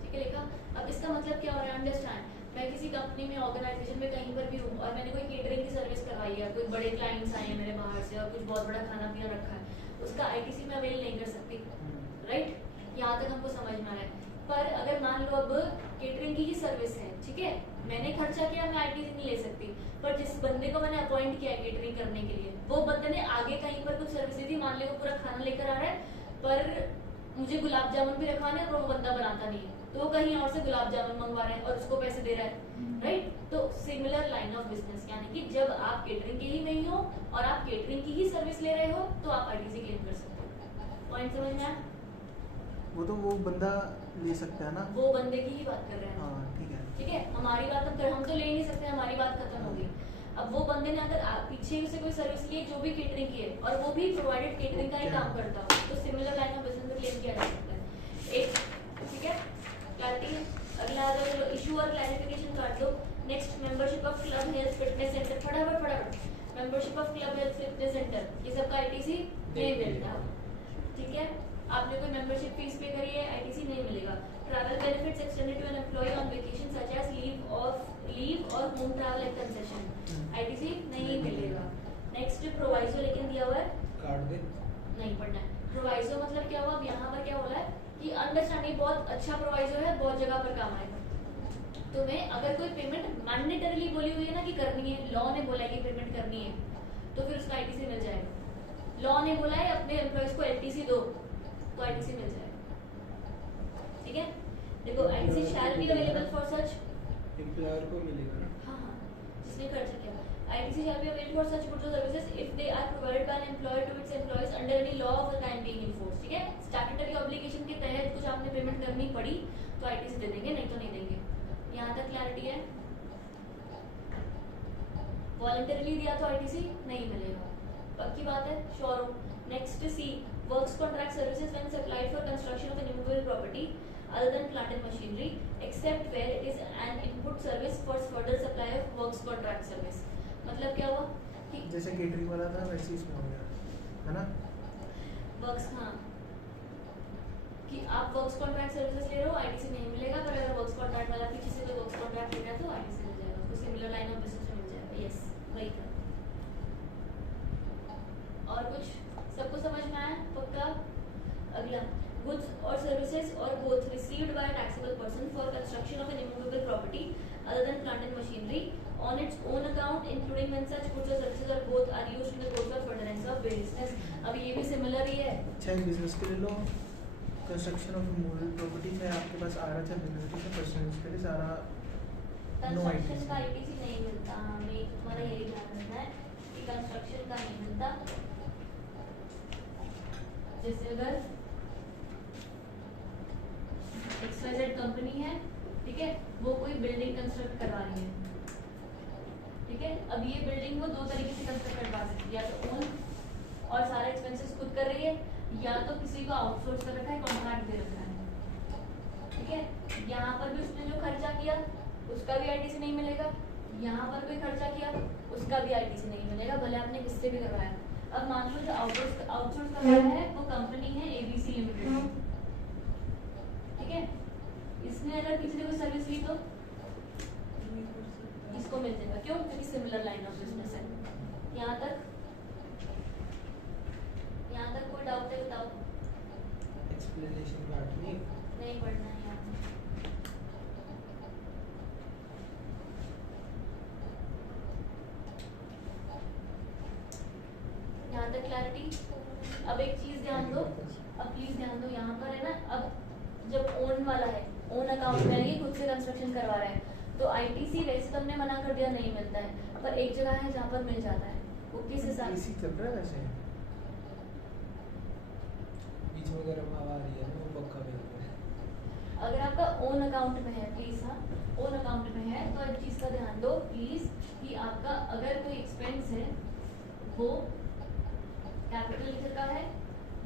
ठीक है, लिखा। अब इसका मतलब क्या हो रहा है, अंडरस्टैंड। मैं किसी कंपनी में, ऑर्गेनाइजेशन में कहीं पर भी हूँ और मैंने कोई केटरिंग की सर्विस करवाई है, कोई बड़े क्लाइंट्स आए हैं मेरे बाहर से और कुछ बहुत बड़ा खाना पीना रखा है, उसका आईटीसी में अवेल नहीं कर सकती, राइट? यहाँ तक हमको समझ में आ रहा है। पर अगर मान लो अब केटरिंग की ही सर्विस है, ठीक है, मैंने खर्चा किया, मैं आईटीसी नहीं ले सकती, पर जिस बंदे को मैंने अपॉइंट किया केटरिंग करने के लिए, वो बंदे ने आगे कहीं पर कुछ सर्विस दी थी, मान लो पूरा खाना लेकर आ रहा है, पर मुझे गुलाब जामुन भी रखवाने और वो बंदा बनाता नहीं है, तो वो कहीं और से गुलाब जामुन मंगवा रहे हैं और उसको पैसे दे रहा है, राइट? तो सिमिलर लाइन ऑफ बिजनेस, यानी कि जब आप केटरिंग के ही नहीं हो और आप केटरिंग की ही सर्विस ले रहे हो तो आप आईटीसी क्लेम कर सकते हो। पॉइंट समझ में आया? वो तो वो बंदा ले सकता है ना? वो बंदे की ही बात कर रहे हैं। हाँ ठीक है। ठीक है, हमारी बात हम तो ले नहीं सकते, हमारी बात खत्म होगी। अब वो बंदे ने अगर पीछे से कोई सर्विस ली है जो भी केटरिंग की है और वो भी प्रोवाइडेड केटरिंग का ही काम करता हो तो सिमिलर लाइन ऑफ बिजनेस में क्लेम किया जा सकता है। एक ठीक है, क्लैरिटी है। अगला आ जाओ, चलो इशू और क्लैरिफिकेशन काट दो। Next, membership of club health fitness centre, फटाफट membership of club health fitness centre ये सबका आईटीसी नहीं मिलता, ठीक है। आपने कोई मेंबरशिप फीस पे करी है, आईटीसी नहीं मिलेगा। Travel benefits extended to an employee on vacation such as leave और home travel at concession, ITC नहीं मिलेगा। नेक्स्ट, प्रोवाइजो लेकिन दिया हुआ है, कार्ड दे नहीं पढ़ना है। प्रोवाइजो मतलब क्या हुआ, अब यहाँ पर क्या बोला है कि अंडरस्टैंडिंग बहुत अच्छा प्रोवाइजो है, बहुत जगह पर काम आएगा। तुम्हें अगर कोई पेमेंट मैंडेटरीली बोली हुई है ना कि करनी है, लॉ ने बोला है कि पेमेंट करनी है, तो फिर उसका आईटीसी मिल जाएगा। लॉ ने बोला है अपने एम्प्लॉयज को एलटीसी दो, तो आईटीसी मिल जाएगा, ठीक है। देखो, ITC shall be available for such, employer को मिलेगा ना। हाँ, जिसने खर्चा किया। ITC shall be available for such goods or services if they are provided by an employer to its employees under any law of the time being in force, ठीक है। स्टैट्यूटरी ऑब्लिगेशन के तहत कुछ आपने पेमेंट करनी पड़ी तो आईटीसी दे देंगे, नहीं तो नहीं देंगे। यहाँ तक क्लैरिटी है। वॉलंटरीली दिया तो आईटीसी नहीं मिलेगा, पक्की बात है, श्योर हो। Next, C works contract services when supplied for construction of immovable property other than plant and machinery except where it is an input service for further supply of works contract service। मतलब क्या हुआ कि जैसे केटरिंग वाला था वैसे इसमें हो गया, है ना। वर्क्स, हाँ, कि आप वर्क्स कॉन्ट्रैक्ट सर्विसेज ले रहे हो, आईटीसी नहीं मिलेगा, पर अगर वर्क्स कॉन्ट्रैक्ट वाला पीछे से कोई वर्क्स कॉन्ट्रैक्ट ले रहा है तो आईटीसी मिल जाएगा, उसको सिमिलर लाइन ऑफ बिजनेस में मिल जाएगा। यस, वही था। और कुछ सबको समझ में आया, पक्का। अगला, goods or services or both received by a taxable person for construction of an immovable property other than plant and machinery on its own account, including when such goods or services or both are used in the course of furtherance of business। अब ये भी सिमिलर ही है। अच्छा, एक बिजनेस के लिए लो, कंस्ट्रक्शन ऑफ मूवेबल प्रॉपर्टी में आपके पास आ रहा था बिजनेस के पर्सनल के लिए सारा नो कंस्ट्रक्शन का आईटीसी। आईटीसी नहीं मिलता, हमें तुम्हारा यही ध्यान रखना है कि कंस्ट्रक्शन का नहीं मिलता। जैसे अगर XYZ कंपनी है, ठीक है, वो कोई बिल्डिंग कंस्ट्रक्ट करवा रही है, ठीक है। अब ये बिल्डिंग वो दो तरीके से कंस्ट्रक्ट करवा सकती है, या तो ओन और सारे एक्सपेंसेस खुद कर रही है, या तो किसी को आउटसोर्स कर रखा है, कॉन्ट्रैक्ट दे रखा है, ठीक है। यहाँ पर भी उसने जो खर्चा किया उसका भी आईटीसी नहीं मिलेगा, यहाँ पर कोई खर्चा किया उसका भी आईटीसी नहीं मिलेगा, भले आपने किससे भी करवाया। अब मान लो जो आउटसोर्स करवाया है वो कंपनी है ABC लिमिटेड, ठीक है। इसने अगर किसी ने कोई सर्विस ली तो इसको मिल जाएगा, क्यों? क्योंकि सिमिलर लाइन ऑफ बिजनेस है। यहाँ तक कोई डाउट है, बताओ। एक्सप्लेनेशन पार्ट में नहीं पढ़ना है यहाँ। यहाँ तक क्लैरिटी। अब एक चीज ध्यान दो, अब प्लीज ध्यान दो, यहाँ पर है ना, अब जब ओन वाला है, ओन अकाउंट में ये खुद से कंस्ट्रक्शन करवा रहा है, तो आईटीसी वैसे तो हमने मना कर दिया नहीं मिलता है, पर एक जगह है जहाँ पर मिल जाता है, वो किस हिसाब इसी से? चल रहा है वैसे। बीच में गर्म हवा आ रही है ना, वो पक्का बिल्कुल है। अगर आपका ओन अकाउंट में है, प्लीज, हाँ, ओन अकाउंट में है तो एक चीज का ध्यान दो प्लीज कि आपका अगर कोई एक्सपेंस है वो कैपिटल नेचर का है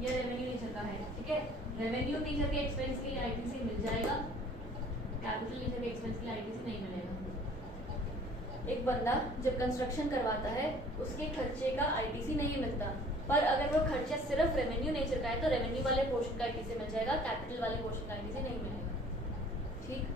या रेवेन्यू नेचर का है, ठीक है। रेवेन्यू नेचर के एक्सपेंस के लिए आईटीसी मिल जाएगा, कैपिटल नेचर के एक्सपेंस के लिए आईटीसी नहीं मिलेगा। एक बंदा जब कंस्ट्रक्शन करवाता है उसके खर्चे का आईटीसी नहीं मिलता, पर अगर वो खर्चा सिर्फ रेवेन्यू नेचर का है तो रेवेन्यू वाले पोर्शन का आईटीसी मिल जाएगा, कैपिटल वाले पोर्शन का आईटीसी नहीं मिलेगा, ठीक।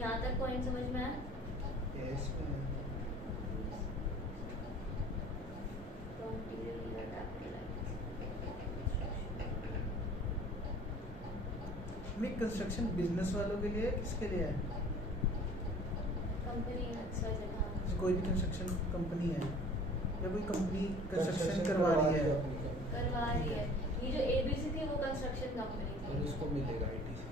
यहाँ तक पॉइंट समझ में आया? यस मैं कंस्ट्रक्शन बिजनेस वालों के लिए किसके लिए है? कंपनी अच्छा जगह जैसे कोई भी कंस्ट्रक्शन कंपनी है या कोई कंपनी कंस्ट्रक्शन करवा रही है, करवा रही है, ये जो ABC थी वो कंस्ट्रक्शन कंपनी और थी। उसको मिलेगा आईटीसी।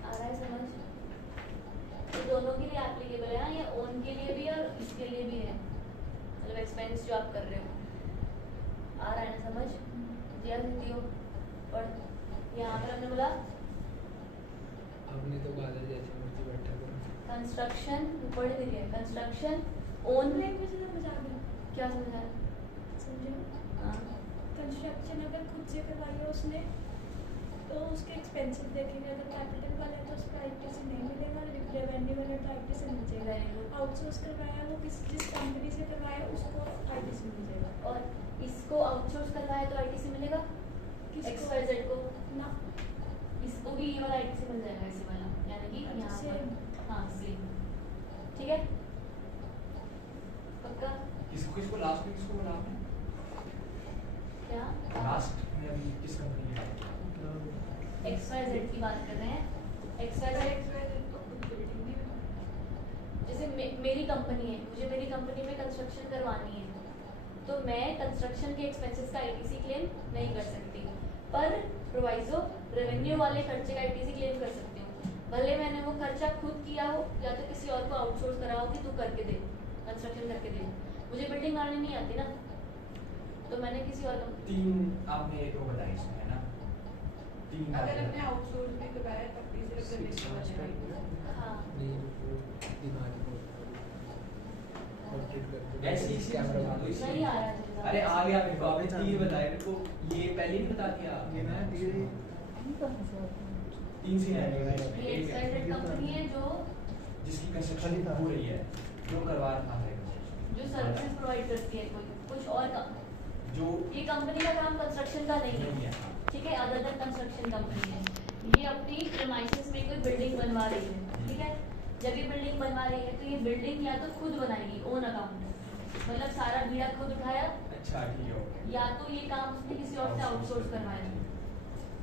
आ रहा है समझ? तो दोनों के लिए एप्लीकेबल है, ये मतलब एक्सपेंस जो आप कर रहे हो। आ रहा है ना समझ? दिया देती हो। और यहाँ पर हमने बोला आपने तो बादल जैसे मर्जी बैठा करो। कंस्ट्रक्शन पढ़ भी लिया, कंस्ट्रक्शन ओन एक मुझे समझ आ गया, क्या समझाया? समझे? हाँ कंस्ट्रक्शन अगर खुद से करवाई है उसने तो उसके एक्सपेंसेस देखेंगे, अगर कैपिटल वाला है तो उसका आईटीसी नहीं मिलेगा, रेवेन्यू वाला तो आईटीसी मिल जाएगा। Very good. आउटसोर्स करवाया वो जिस कंपनी से करवाया उसको आईटीसी मिल जाएगा। और इसको आउटसोर्स करवाया तो आईटीसी मिलेगा XYZ को ना इसको भी ये वाला आईटीसी मिल जाएगा ऐसे वाला, यानी कि अच्छा, यहाँ same. पर हाँ सेम। ठीक है पक्का? किसको लास्ट में किसको बोला आपने? क्या लास्ट में अभी किस कंपनी की बात? XYZ की बात कर रहे हैं। XYZ जैसे मेरी कंपनी है, मुझे मेरी कंपनी में कंस्ट्रक्शन करवानी है, तो मैं कंस्ट्रक्शन के एक्सपेंसेस का आईटीसी क्लेम नहीं कर सकती, पर प्रोवाइजो रेवेन्यू वाले खर्चे का आईटीसी क्लेम कर सकती हूँ। भले मैंने वो खर्चा खुद किया हो या तो किसी और को आउटसोर्स करा हो कि तू करके दे, कंस्ट्रक्शन करके दे। मुझे बिल्डिंग बनानी नहीं आती ना, तो मैंने किसी और तीन आपने एक वो बताई इसमें है ना? तीन अगर अपने आउटसोर्स में करवाया तब भी सिर्फ करने के बाद हाँ नहीं वो दिमाग को रोटेट करके ऐसी ही कैमरा समझा दो नहीं आ रहा है। अरे आ गया मेरे को, आपने तीन बताए मेरे को, ये पहले नहीं बता दिया। ये ना ये तीन सीन है ये XYZ कंपनी है जो जिसकी कंस्ट्रक्शन हो रही है, जो करवा रहा है जो सर्विस प्रोवाइड करती है कोई कुछ और का, जो ये कंपनी का काम कंस्ट्रक्शन का नहीं नहीं है, है। ठीक है, अदर देन कंस्ट्रक्शन कंपनी है। ये अपनी प्रेमाइसेस में कोई बिल्डिंग बनवा रही है, ठीक है। जब ये बिल्डिंग बनवा रही है तो ये बिल्डिंग या तो खुद बनाएगी ओन अकाउंट, मतलब सारा बीड़ा खुद उठाया, अच्छा ठीक है ओके। या तो ये काम उसने किसी और से आउटसोर्स करवाया।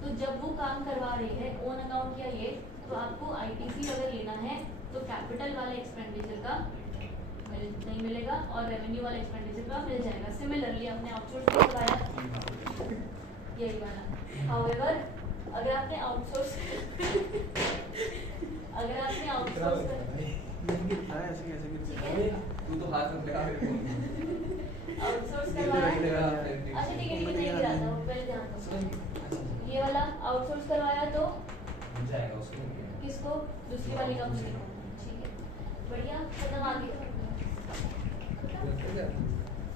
तो जब वो काम करवा रही है ओन अकाउंट या ये, तो आपको आईटीसी अगर लेना है तो कैपिटल वाले एक्सपेंडिचर का नहीं मिलेगा और रेवेन्यू वाले एक्सपेंडिचर का मिल जाएगा। सिमिलरली आपने आउटसोर्स करवाया यही वाला। हाउएवर अगर आपने आउटसोर्स नहीं गिरता है ऐसे कैसे गिर सकता अरे तू तो हाथ में लगा मेरे को। आउटसोर्स ये करवाया, तो लगा, अच्छा ठीक है नहीं गिराता वो पहले ध्यान दो। ये वाला आउटसोर्स करवाया तो मिल जाएगा उसको मिल गया। किसको? दूसरी वाली कंपनी को, ठीक है बढ़िया, खत्म आगे।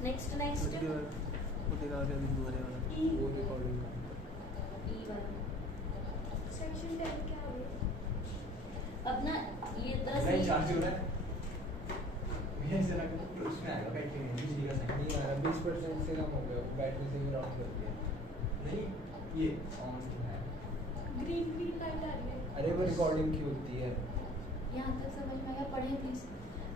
नेक्स्ट नेक्स्ट है वो देखा क्या बिंदु वाले वाला वो रिकॉर्डिंग ई वाला सेक्शन 10 क्या हो गया? अपना ये नहीं 10 चार्ज हो रहा है। ये जरा तो उसमें आएगा बैटरी में बिजली का साइन नहीं आ रहा 20% से कम हो गया बैटरी से भी राउंड कर दिया। नहीं ये ऑन है। ग्रीन ग्रीन लाइट आ रही है। अरे वो रिकॉर्डिंग की होती है। यहाँ तक समझ में आया, पढ़ें प्लीज।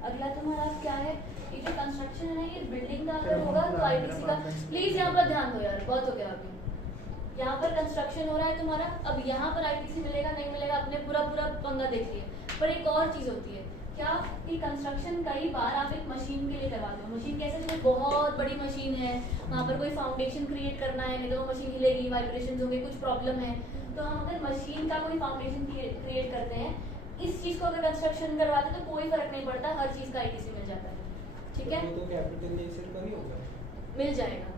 अगला तुम्हारा क्या है? ये जो कंस्ट्रक्शन है ना, ये बिल्डिंग का अगर होगा तो आईटीसी का, प्लीज यहाँ पर ध्यान दो यार, बहुत हो गया अभी। यहाँ पर कंस्ट्रक्शन हो रहा है तुम्हारा, अब यहाँ पर आईटीसी मिलेगा नहीं मिलेगा आपने पूरा पूरा पंगा देख लिया। पर एक और चीज होती है क्या कि कंस्ट्रक्शन कई बार आप एक मशीन के लिए करवाते हो। मशीन कैसे? जैसे बहुत बड़ी मशीन है, वहाँ पर कोई फाउंडेशन क्रिएट करना है, नहीं तो वो मशीन हिलेगी, वाइब्रेशन होंगे, कुछ प्रॉब्लम है, तो हम अगर मशीन का कोई फाउंडेशन क्रिएट करते हैं, इस चीज को अगर कंस्ट्रक्शन करवाते हैं तो कोई फर्क नहीं पड़ता, हर चीज का आईटीसी मिल जाता है, ठीक है, वो तो कैपिटल नेचर का ही होगा। मिल जाएगा।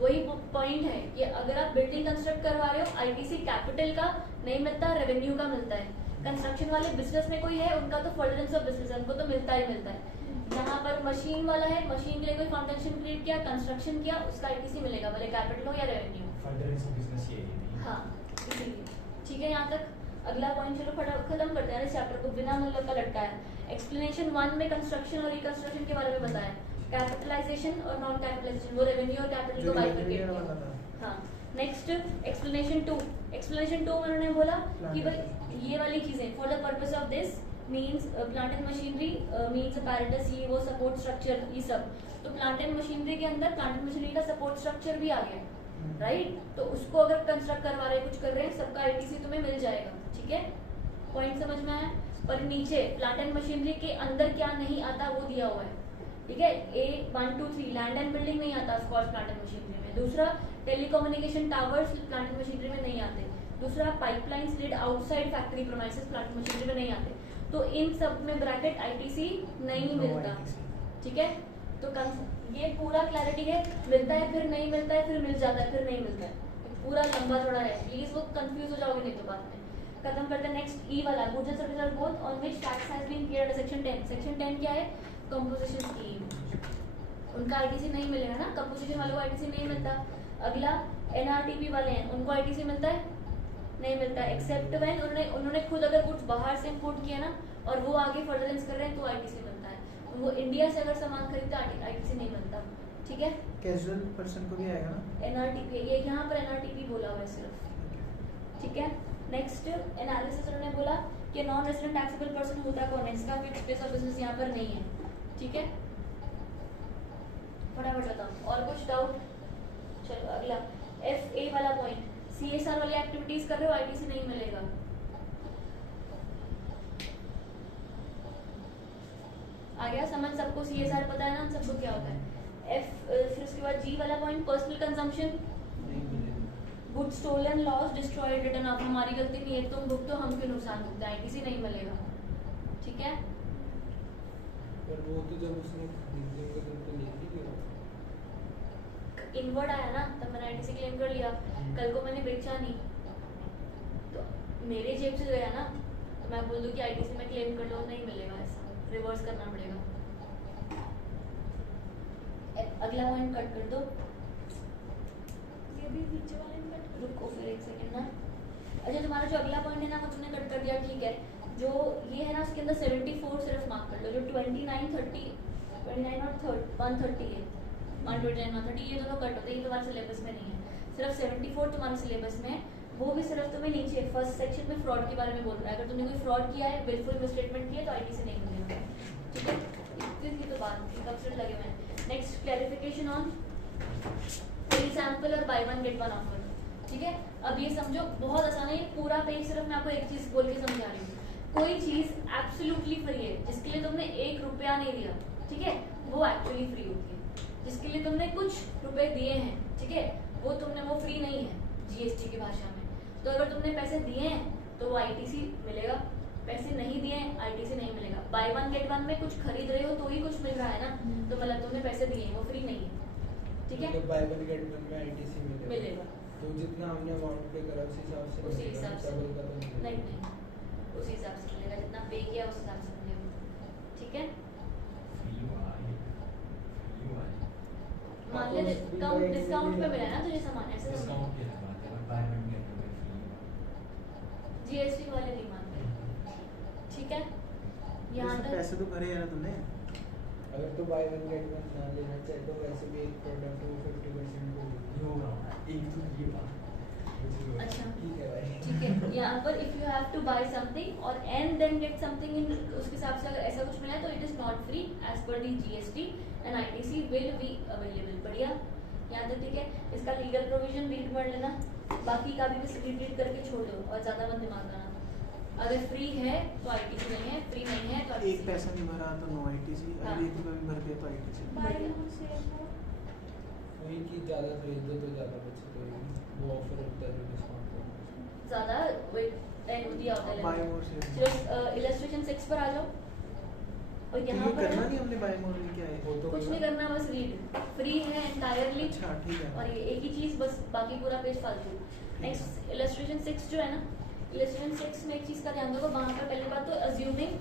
वही पॉइंट है कि अगर आप बिल्डिंग कंस्ट्रक्ट करवा रहे हो, आईटीसी कैपिटल का नहीं मिलता, रेवेन्यू का मिलता है। कंस्ट्रक्शन वाले बिजनेस में कोई है, उनका तो फर्दरेंस ऑफ बिजनेस है, उनको तो मिलता ही मिलता है। जहाँ पर मशीन वाला है, मशीन के लिए कोई फाउंडेशन क्रिएट किया, कंस्ट्रक्शन किया, उसका आईटीसी मिलेगा, भले कैपिटल हो या रेवेन्यू। फंडरेंस बिजनेस ये है। हाँ इसीलिए, ठीक है। यहाँ तक अगला पॉइंट चलो फटाफट खत्म करते हैं इस चैप्टर को, बिना मतलब का लटकाया। एक्सप्लेनेशन 1 में कंस्ट्रक्शन और रिकंस्ट्रक्शन के बारे में बताया, कैपिटलाइजेशन और नॉन कैपिटलाइजेशन, वो रेवेन्यू और कैपिटल को बाइफरकेट किया। हाँ नेक्स्ट एक्सप्लेनेशन 2। एक्सप्लेनेशन 2 में उन्होंने बोला कि भाई ये वाली चीजें for the purpose of this means plant and machinery means apparatus, ये वो सपोर्ट स्ट्रक्चर, ये सब। तो प्लांट एंड मशीनरी के अंदर प्लांट एंड मशीनरी का सपोर्ट स्ट्रक्चर भी आ गया, राइट। तो उसको अगर कंस्ट्रक्ट करवा रहे हैं, कुछ कर रहे हैं, सबका आईटीसी तुम्हें मिल जाएगा, ठीक है। पॉइंट समझ में आया? पर नीचे प्लांट एंड मशीनरी के अंदर क्या नहीं आता वो दिया हुआ है, ठीक है। A1 2 3 लैंड एंड बिल्डिंग नहीं आता ऑफकोर्स प्लांट एंड मशीनरी में। दूसरा telecommunication towers plant and machinery में नहीं आते। दूसरा pipelines lead outside factory premises plant and machinery में नहीं आते। तो इन सब में ब्रैकेट आईटीसी नहीं मिलता, ठीक है। तो ये पूरा क्लैरिटी है, मिलता है फिर नहीं मिलता है, फिर मिल जाता है फिर नहीं मिलता है, पूरा लंबा थोड़ा है, प्लीज वो कंफ्यूज हो जाओगे नहीं तो बाद में। खत्म करते हैं। नेक्स्ट ई वाला, goods and services both on which tax has been paid under section 10। Section 10 क्या है? Composition scheme. उनका आईटीसी नहीं मिलेगा ना, कंपोजिशन वालों को आईटीसी नहीं मिलता। अगला एनआरटीपी वाले हैं, उनको आईटीसी मिलता है? नहीं मिलता, एक्सेप्ट व्हेन उन्होंने खुद अगर गुड्स बाहर से इंपोर्ट किया ना और वो आगे फर्दरेंस कर रहे हैं तो आईटीसी मिलता है। वो इंडिया से अगर सामान खरीदते हैं आईटीसी नहीं मिलता, ठीक है। कैजुअल पर्सन को भी आएगा ना? एनआरटीपी, ये यहाँ पर एनआरटीपी बोला हुआ है सिर्फ, ठीक है। नेक्स्ट एनालिसिस उन्होंने बोला कि नॉन रेजिडेंट टैक्सेबल पर्सन होता कौन है, इसका फिक्स प्लेस ऑफ बिजनेस यहाँ पर नहीं है, ठीक है। फटाफट बताओ, और कुछ डाउट? चलो अगला FA वाला पॉइंट, CSR वाली एक्टिविटीज कर रहे हो आईटीसी नहीं मिलेगा। आ गया समझ सबको? CSR पता है ना सबको क्या होता है। फिर उसके बाद G वाला पॉइंट, पर्सनल कंजम्पशन, नहीं मिलेगा। Good stolen, loss, destroyed, written off, हमारी गलती नहीं है, तुम भुगतो हम क्यों नुकसान भुगते, आईटीसी नहीं मिलेगा, ठीक है। पर वो तो जब उसने खरीदने के दिन तो लिख ही दिया। इनवर्ड आया ना तब मैंने आईटीसी क्लेम कर लिया, कल को मैंने बेचा नहीं तो मेरे जेब से गया ना, तो मैं बोल दूं कि आईटीसी में क्लेम कर लो, नहीं मिलेगा, ऐसा रिवर्स करना पड़ेगा। अगला पॉइंट कट कर दो, ये भी नीचे वाले में कट रुको फिर एक सेकंड ना। अच्छा तुम्हारा जो अगला पॉइंट है ना वो तुमने कट कर दिया, ठीक है। जो ये है ना उसके अंदर 74 सिर्फ मार्क कर लो, जो 29, 30, 29 और 130 है, 129, 130 ये दोनों कट होते हैं, ये तुम्हारे सिलेबस में नहीं है। सिर्फ 74 तुम्हारे सिलेबस में है, वो भी सिर्फ तुम्हें नीचे फर्स्ट सेक्शन में फ्रॉड के बारे में बोल रहा है। अगर तुमने कोई फ्रॉड किया है, बिल्कुल मिसस्टेटमेंट किया है तो आईटीसी नहीं मिलेगा, ठीक है। इतनी तो बात थी, कब से लगे हुए हैं। Next clarification on free sample और buy one get one offer, ठीक है। अब ये समझो बहुत आसान है, ये पूरा पेज सिर्फ मैं आपको एक चीज बोल के समझा रही हूँ। कोई चीज एब्सोल्युटली फ्री है जिसके लिए तुमने 1 रुपया नहीं दिया, ठीक है, वो एक्चुअली फ्री होती है। जिसके लिए तुमने कुछ रुपए दिए हैं, ठीक है, वो फ्री नहीं है जीएसटी की भाषा में। तो अगर तुमने पैसे दिए हैं तो वो आईटीसी मिलेगा, पैसे नहीं दिए हैं आईटीसी नहीं मिलेगा। बाय वन गेट वन में कुछ खरीद रहे हो तो ही कुछ मिल रहा है ना, तो मतलब तुमने पैसे दिए हैं, वो फ्री नहीं है, ठीक है। तो बाय वन गेट वन में आईटीसी मिलेगा। तो जितना हमने अमाउंट पे करा उस हिसाब से उसी मिलेगा, हिसाब से डबल का तो मिलेगा। नहीं उसी हिसाब से मिलेगा, जितना पे किया उस हिसाब से मिलेगा, ठीक है। मान ले कम डिस्काउंट पे मिला ना तुझे सामान, ऐसे जीएसटी वाले नहीं मानते, ठीक है। यहाँ इसमें तक पैसे तो भरे हैं ना तुमने? अगर तो बाय वन गेट वन ना लेना चाहे तो वैसे भी एक प्रोडक्ट को 50% को अच्छा ठीक है भाई। ठीक है। यहाँ पर if you have to buy something और and then get something in, उसके हिसाब से अगर ऐसा कुछ मिला है तो it is not free as per the GST and ITC will be available. बढ़िया, यहाँ तक ठीक है। इसका लीगल प्रोविजन रीड कर लेना, बाकी का भी बस रीड करके छोड़ दो और ज्यादा मत दिमाग लगाना। अगर फ्री है तो आईटीसी नहीं है, फ्री नहीं है तो एक पैसा नहीं भरा तो नो आईटीसी, हाँ। अगर 1 रुपया भी भर दिया तो ITC. Buy one sell one. वही कि ज़्यादा खरीद दो तो ज़्यादा बचत होगी, वो ऑफर होता है जो डिस्काउंट का। ज्यादा वेट दिया होता बाय है। मोर सेल। चलो इलस्ट्रेशन 6 पर आ जाओ। और तो यहाँ ये पर करना है नहीं हमने बाय मोर में क्या है? वो तो कुछ नहीं करना, बस रीड। फ्री है एंटायरली, अच्छा ठीक है। और ये एक ही चीज, बस बाकी पूरा पेज फालतू। नेक्स्ट इलस्ट्रेशन 6 जो है ना, इलस्ट्रेशन 6 में एक चीज का ध्यान दो। वहां पर पहली बात तो अज्यूमिंग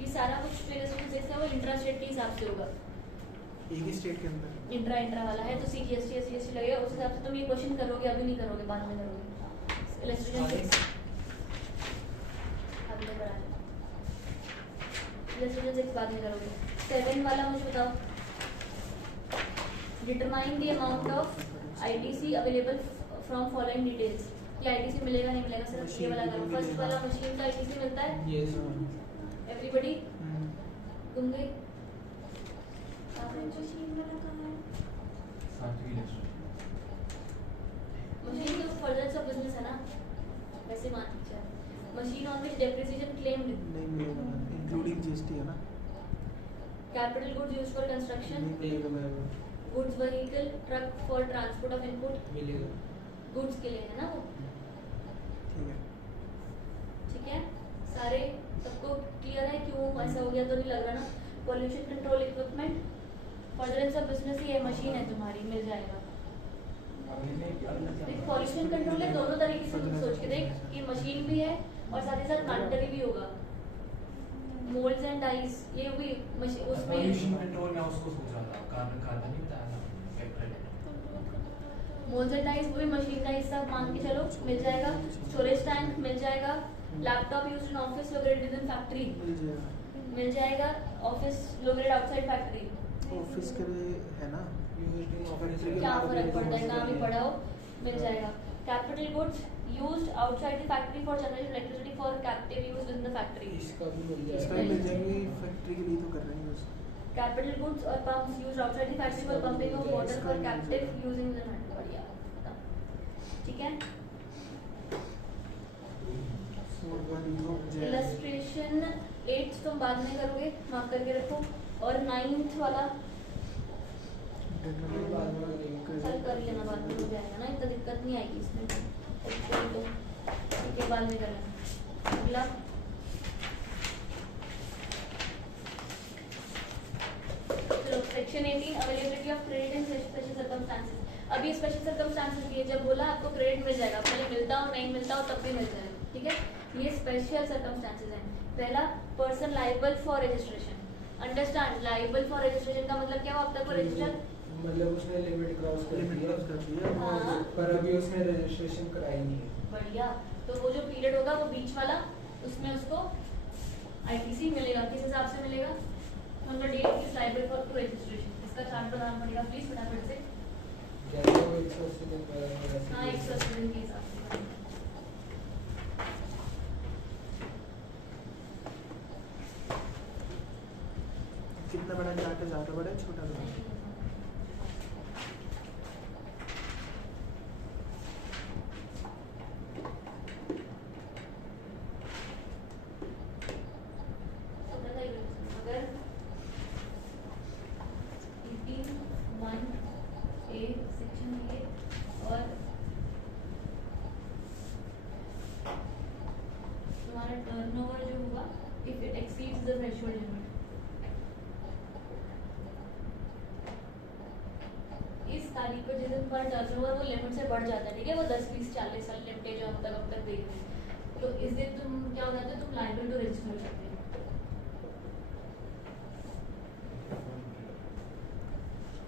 ये सारा कुछ जो इलस्ट्रेशन 6 है वो इंट्रास्टेट के हिसाब से होगा। एक ही स्टेट के अंदर इंट्रा वाला है तो सीजीएसटी एसजीएसटी लगेगा, उस हिसाब से तुम ये क्वेश्चन करोगे, अभी नहीं करोगे, बाद में करोगे। इलस्ट्रेशन 6 अगले पर आ जाओ। इलस्ट्रेशन 6 बाद में करोगे। 7 वाला मुझे बताओ, determine the amount of ITC available from following details. ये आईटीसी मिलेगा नहीं मिलेगा, सिर्फ ये वाला करो। फर्स्ट वाला मशीन का आईटीसी मिलता है, यस एवरीबडी तुम गए मशीन वाला कहाँ है? मशीन के फर्दर ऑफ बिजनेस है ना, वैसे मान लीजिए machine on which depreciation claimed, नहीं मिलेगा, इंक्लूडिंग जीएसटी है ना? Capital goods used for construction, नहीं मिलेगा मेरे goods vehicle, truck for transport of input, मिलेगा। गुड्स के लिए है ना वो, ठीक है। ठीक है। सारे सबको क्लियर है? क्यों ऐसा हो गया तो नहीं लग रहा ना? Pollution control equipment, furtherance of business ही है, मशीन है तुम्हारी, मिल जाएगा। देख पॉल्यूशन कंट्रोल है दोनों तरीके से, तुम सोच के देख कि मशीन भी है और साथ ही साथ मैंडेटरी भी होगा। मोल्ड्स एंड डाइस ये भी उसमें पॉल्यूशन कंट्रोल में उसको सोच रहा था, कार्बन कार्बन नहीं बताया था फैक्टर। मोल्ड्स एंड डाइस वो भी मशीन का हिस्सा मान के चलो, मिल जाएगा। स्टोरेज टैंक मिल जाएगा। Laptop used in office located within factory मिल जाएगा। मिल जाएगा। Office located outside factory office के लिए है ना, यूज्ड इन ऑफिस क्या फर्क पड़ता है, कहाँ भी पड़ा हो मिल जाएगा। Capital goods used outside the factory for generating electricity for captive use in the factory. इसका भी मिल इसका जाएगा। भी मिल जाएगी, फैक्ट्री के लिए तो कर रहे हैं बस। कैपिटल गुड्स और pumps used outside the factory for pumping of water for captive using the factory. बढ़िया, ठीक है। इलस्ट्रेशन 8 तुम बाद में करोगे, मार्क करके रखो। और 9th वाला चल कर लेना, बाद में हो जाएगा ना, इतना दिक्कत नहीं आएगी इसमें। तो ठीक है, बाद में करना। अगला चलो section 18 availability of credit in special circumstances. अभी स्पेशल सर्कमस्टांसेस भी है, जब बोला आपको क्रेडिट मिल जाएगा, पहले मिलता हो नहीं मिलता हो तब भी मिल जाएगा, ठीक है। ये स्पेशल सर्कमस्टांसेस हैं। पहला, person liable for registration. Understand, liable for registration का मतलब क्या हुआ? अब तक वो रजिस्टर मतलब उसने लिमिट क्रॉस कर लिमिट दी क्रॉस कर दी है। हाँ। पर अभी उसने रजिस्ट्रेशन कराई नहीं है। बढ़िया। तो वो जो पीरियड होगा वो बीच वाला, उसमें उसको आईटीसी मिलेगा। किस हिसाब से मिलेगा? On the date is liable for to registration. इसका चार्ट बनाना पड़ेगा प्लीज फटाफट से। जैसे वो 180 दिन पर हाँ, 180 दिन के हिसाब से। कितना बड़ा चार्ट है? ज़्यादा बड़ा है छोटा बड़ा है? अगर 18(1)(a) सेक्शन ए और तुम्हारा टर्नओवर जो होगा if it exceeds the threshold limit, इस तारीख पर जिस दिन तुम्हारा टर्नओवर वो लिमिट से बढ़ जाता है, ठीक है, वो 10, 20, 40 साल लिमिट जो हम तक देख रहे हैं, तो इस दिन तुम क्या हो जाते हो? तुम लायबल टू रजिस्टर हो जाते हो।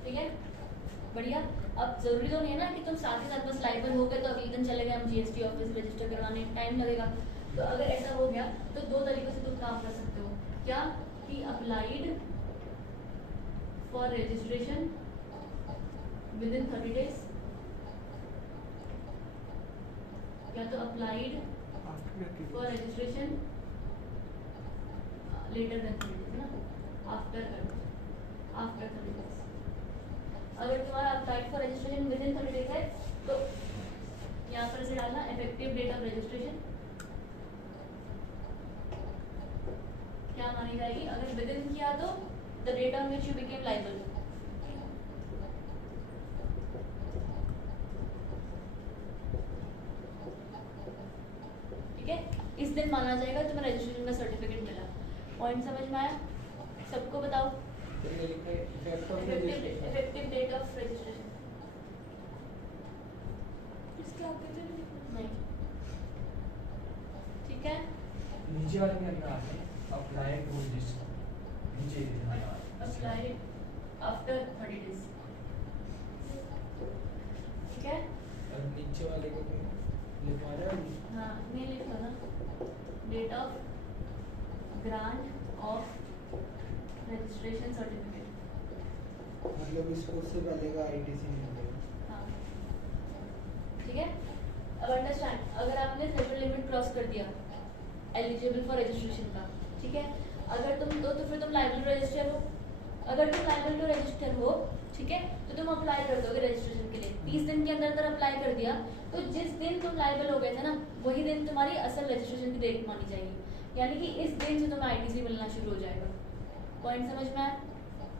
ठीक है, बढ़िया। अब जरूरी तो नहीं है ना कि तुम साथ ही साथ बस लायबल हो गए तो अगले दिन चले गए हम जीएसटी ऑफिस रजिस्टर करवाने, टाइम लगेगा। तो अगर ऐसा हो गया तो दो तरीकों से तुम काम कर सकते हो। क्या कि applied for registration within 30 days, या तो applied for registration later than 30 days ना, आफ्टर 30 days। अगर तुम्हारा applied for registration within 30 days है तो यहाँ पर से डालना इफेक्टिव डेट ऑफ रजिस्ट्रेशन क्या मानी जाएगी? अगर विद इन किया तो the date on which you became liable. ठीक है, इस दिन माना जाएगा तुम्हें रजिस्ट्रेशन का सर्टिफिकेट मिला। पॉइंट समझ में आया? सबको बताओ। इफेक्टिव डेट ऑफ रजिस्ट्रेशन इसके आगे तो नहीं लिखना। नहीं, ठीक है। नीचे वाले में क्या आता है? अप्लाई टू रजिस्टर, नीचे अप्लाई आफ्टर 30 days, ठीक है। और नीचे वाले को लिखवा रहा है। हाँ, नहीं लिखा ना, date of grant of registration certificate. मतलब इसको उससे पहले का आईटीसी मिलेगा। हाँ, ठीक है। अब अंडरस्टैंड, अगर आपने थ्रेशोल्ड लिमिट क्रॉस कर दिया एलिजिबल फॉर रजिस्ट्रेशन का, ठीक है, अगर तुम दो तो फिर तुम लायबल टू रजिस्टर हो। अगर तुम लायबल टू रजिस्टर हो, ठीक है, तो तुम अप्लाई कर दोगे रजिस्ट्रेशन के लिए। 30 दिन के अंदर अगर अप्लाई कर दिया तो जिस दिन तुम लायबल हो गए थे ना, वही दिन तुम्हारी असल रजिस्ट्रेशन की डेट मानी जाएगी। यानी कि इस दिन से तुम्हें आईटीसी मिलना शुरू हो जाएगा। पॉइंट समझ में आया?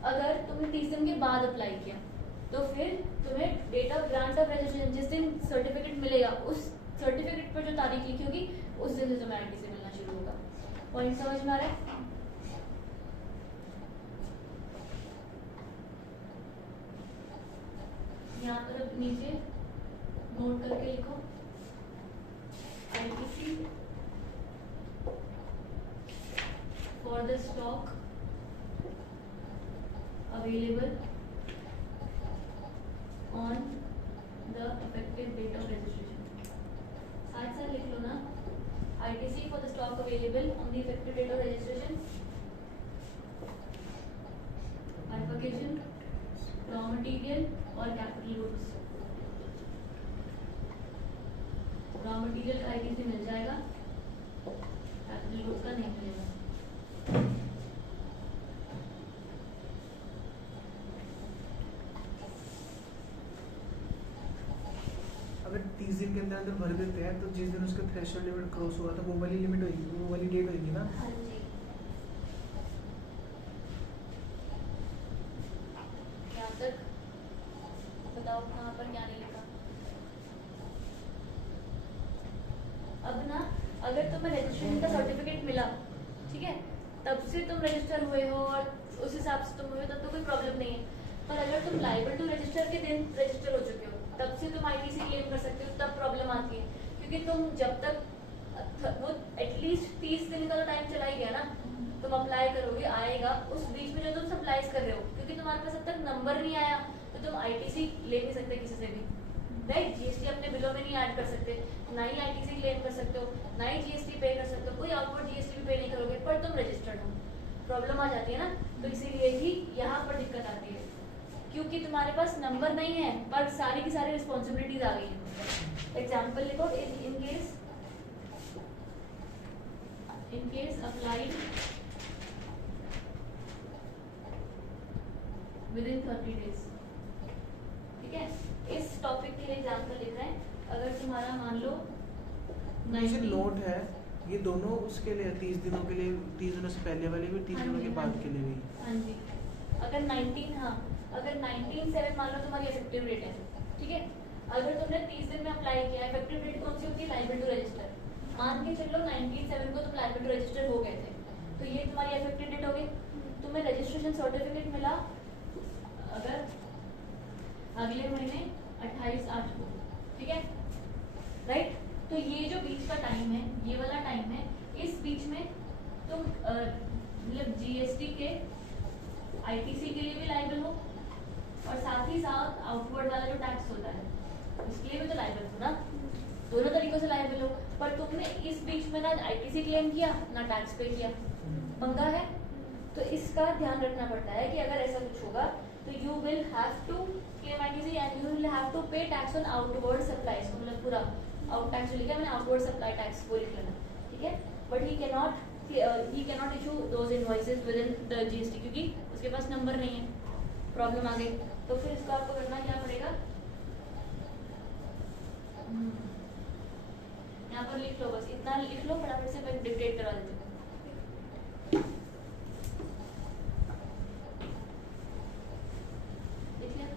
अगर तुमने 30 दिन के बाद अप्लाई किया तो फिर तुम्हें date of grant of registration, जिस दिन सर्टिफिकेट मिलेगा उस सर्टिफिकेट पर जो तारीख लिखी होगी उस दिन से तुम्हें आईटीसी मिलना शुरू होगा। पॉइंट समझ में आ रहा है? यहाँ पर अब नीचे नोट करके लिखो ITC for the stock available on the effective date of registration. साथ साथ लिख लो ना ITC for the stock available on the effective date of registration. Bifurcation, raw material और capital goods. रॉ मटेरियल का ITC मिल जाएगा, कैपिटल गुड्स का नहीं मिलेगा। अगर 30 दिन के अंदर अंदर भर देते हैं तो जिस दिन उसका थ्रेशोल्ड लिमिट क्रॉस हुआ तो वो वाली लिमिट होगी, वो वाली डेट होगी ना। हाँ जी। यहाँ तक बताओ कहाँ पर क्या नहीं लिखा। अब ना अगर तुम्हें रजिस्ट्रेशन का सर्टिफिकेट मिला, ठीक है, तब से तुम रजिस्टर हुए हो और उस हिसाब से तुम हुए, तब तो कोई प्रॉब्लम नहीं है। पर अगर तुम लाइबल टू रजिस्टर के दिन रजिस्टर हो चुके हो, तब से तुम ITC क्लेम कर सकते हो, तब प्रॉब्लम आती है। क्योंकि तुम जब तक वो एटलीस्ट 30 दिन का तो टाइम चला ही गया ना, तुम अप्लाई करोगे, आएगा, उस बीच में जो तुम सप्लाईज कर रहे हो, क्योंकि तुम्हारे पास अब तक नंबर नहीं आया तो तुम ITC ले नहीं सकते किसी से भी, राइट। GST अपने बिलों में नहीं ऐड कर सकते, ना ही ITC क्लेम कर सकते हो, ना ही GST पे कर सकते हो, कोई आउटवर्ड GST भी पे नहीं करोगे, पर तुम रजिस्टर्ड हो, प्रॉब्लम आ जाती है ना। तो इसीलिए ही यहाँ पर दिक्कत आती है, क्योंकि तुम्हारे पास नंबर नहीं है पर सारी की सारी रिस्पॉन्सिबिलिटीज आ गई है। एग्जाम्पल लिखो, in case applied within 30 days, ठीक है। इस टॉपिक के लिए एग्जाम्पल लिख रहे हैं। अगर तुम्हारा मान लो मुझे नोट है, ये दोनों उसके लिए 30 दिनों के लिए, 30 दिनों से पहले वाले भी, 30 दिनों के बाद के लिए भी। हाँ जी। अगर 19, हाँ, अगर 19/7 मान लो तुम्हारी इफेक्टिव डेट है, ठीक है। अगर तुमने 30 दिन में अप्लाई किया, इफेक्टिव डेट कौन सी होती है, लाइबल टू रजिस्टर। मान के चलो 19/7 को तुम लाइबल टू रजिस्टर हो गए थे, तो ये तुम्हारी इफेक्टिव डेट हो गई। तुम्हें रजिस्ट्रेशन सर्टिफिकेट मिला अगर अगले महीने 28/8 को, ठीक है, राइट। तो ये जो बीच का टाइम है, ये वाला टाइम है, इस बीच में तुम मतलब GST के ITC के लिए भी लाइबल हो और साथ ही साथ आउटवर्ड वाला जो टैक्स होता है उसके लिए भी तो लाइबल हो ना, दोनों तरीकों से लाइबल हो। पर तुमने इस बीच में ना ITC क्लेम किया ना टैक्स पे किया, पंगा है। तो इसका ध्यान रखना पड़ता है कि अगर ऐसा कुछ होगा तो you will have to claim ITC and you will have to pay tax on outward supplies, मतलब पूरा आउट टैक्स जो लिखा है मैंने, आउटवर्ड सप्लाई टैक्स वो लिख लेना, ठीक है। But he cannot issue those invoices with in the GST, क्योंकि उसके पास नंबर नहीं है, प्रॉब्लम आ गई। तो फिर इसको आपको करना क्या पड़ेगा, यहाँ पर लिख लो, बस इतना लिख लो, फटाफट से मैं डिक्टेट करवा देती हूँ। लिख लिया?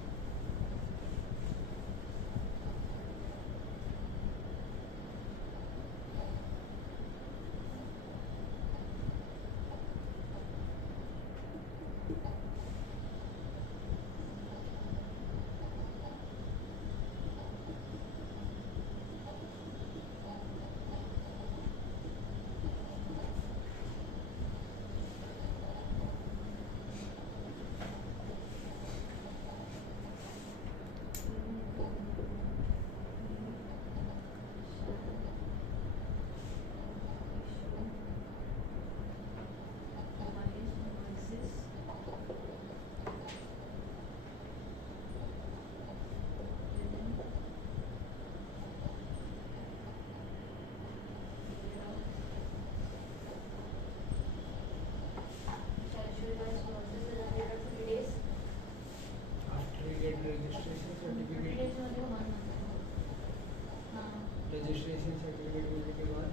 रजिस्ट्रेशन सर्टिफिकेट मिलने के बाद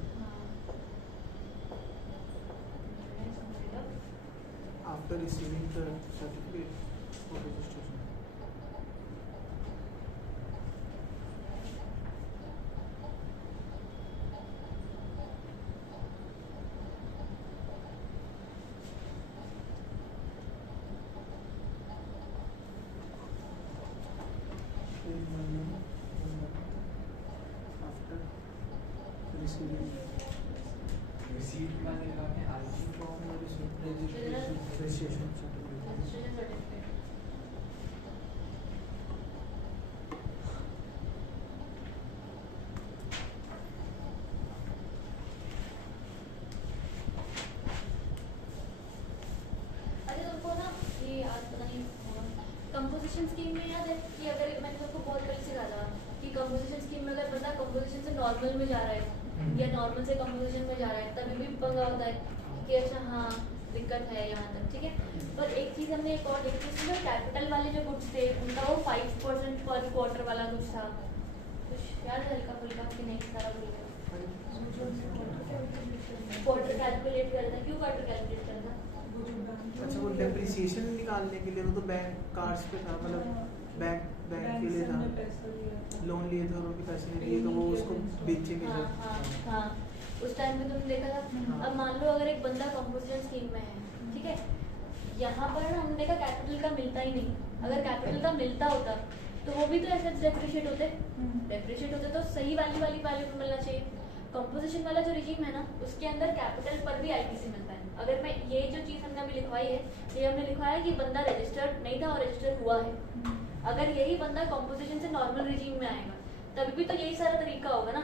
after receiving the certificate for registration. Registration registration certificate. अच्छा तुमको ना ये याद पता नहीं कंपोजिशन स्कीम में याद है कि अगर मैंने तुमको बहुत पहले सिखाया था कि कंपोजिशन स्कीम में अगर बंदा कंपोजिशन से नॉर्मल में जा रहा है या नॉर्मल से कंपोजिशन में जा रहा है तभी भी पंगा होता है कि अच्छा हाँ दिक्कत है यहाँ तक, ठीक है। पर एक चीज़ हमने एक और देखी उसमें कैपिटल वाले जो गुड्स थे उनका वो 5% पर क्वार्टर वाला कुछ था, कुछ याद है हल्का फुल्का कि नहीं सारा भूल गया। क्वार्टर कैलकुलेट करना, क्यों क्वार्टर कैलकुलेट करना? अच्छा वो डेप्रिसिएशन निकालने के लिए वो तो बैंक कार्ड्स पे था, मतलब बैंक के लिए था, लोन लिए थे और उनके पैसे नहीं दिए तो वो उसको बेचेंगे हाँ जब। हाँ हाँ उस टाइम पे तुमने देखा था। अब मान लो अगर एक बंदा कंपोजिशन स्कीम में है, ठीक है, यहाँ पर ना हमने देखा कैपिटल का मिलता ही नहीं। अगर कैपिटल का मिलता होता तो वो भी तो ऐसे डेप्रिशिएट होते तो सही वैल्यू पे मिलना चाहिए। कंपोजिशन वाला जो रिजीम है ना उसके अंदर कैपिटल पर भी आईटीसी मिलता है। अगर मैं ये जो चीज़ हमने अभी लिखवाई है ये हमने लिखवाया कि बंदा रजिस्टर्ड नहीं था और रजिस्टर हुआ है। अगर यही बंदा कंपोजिशन से नॉर्मल रिजीम में आएगा तभी भी तो यही सारा तरीका होगा ना।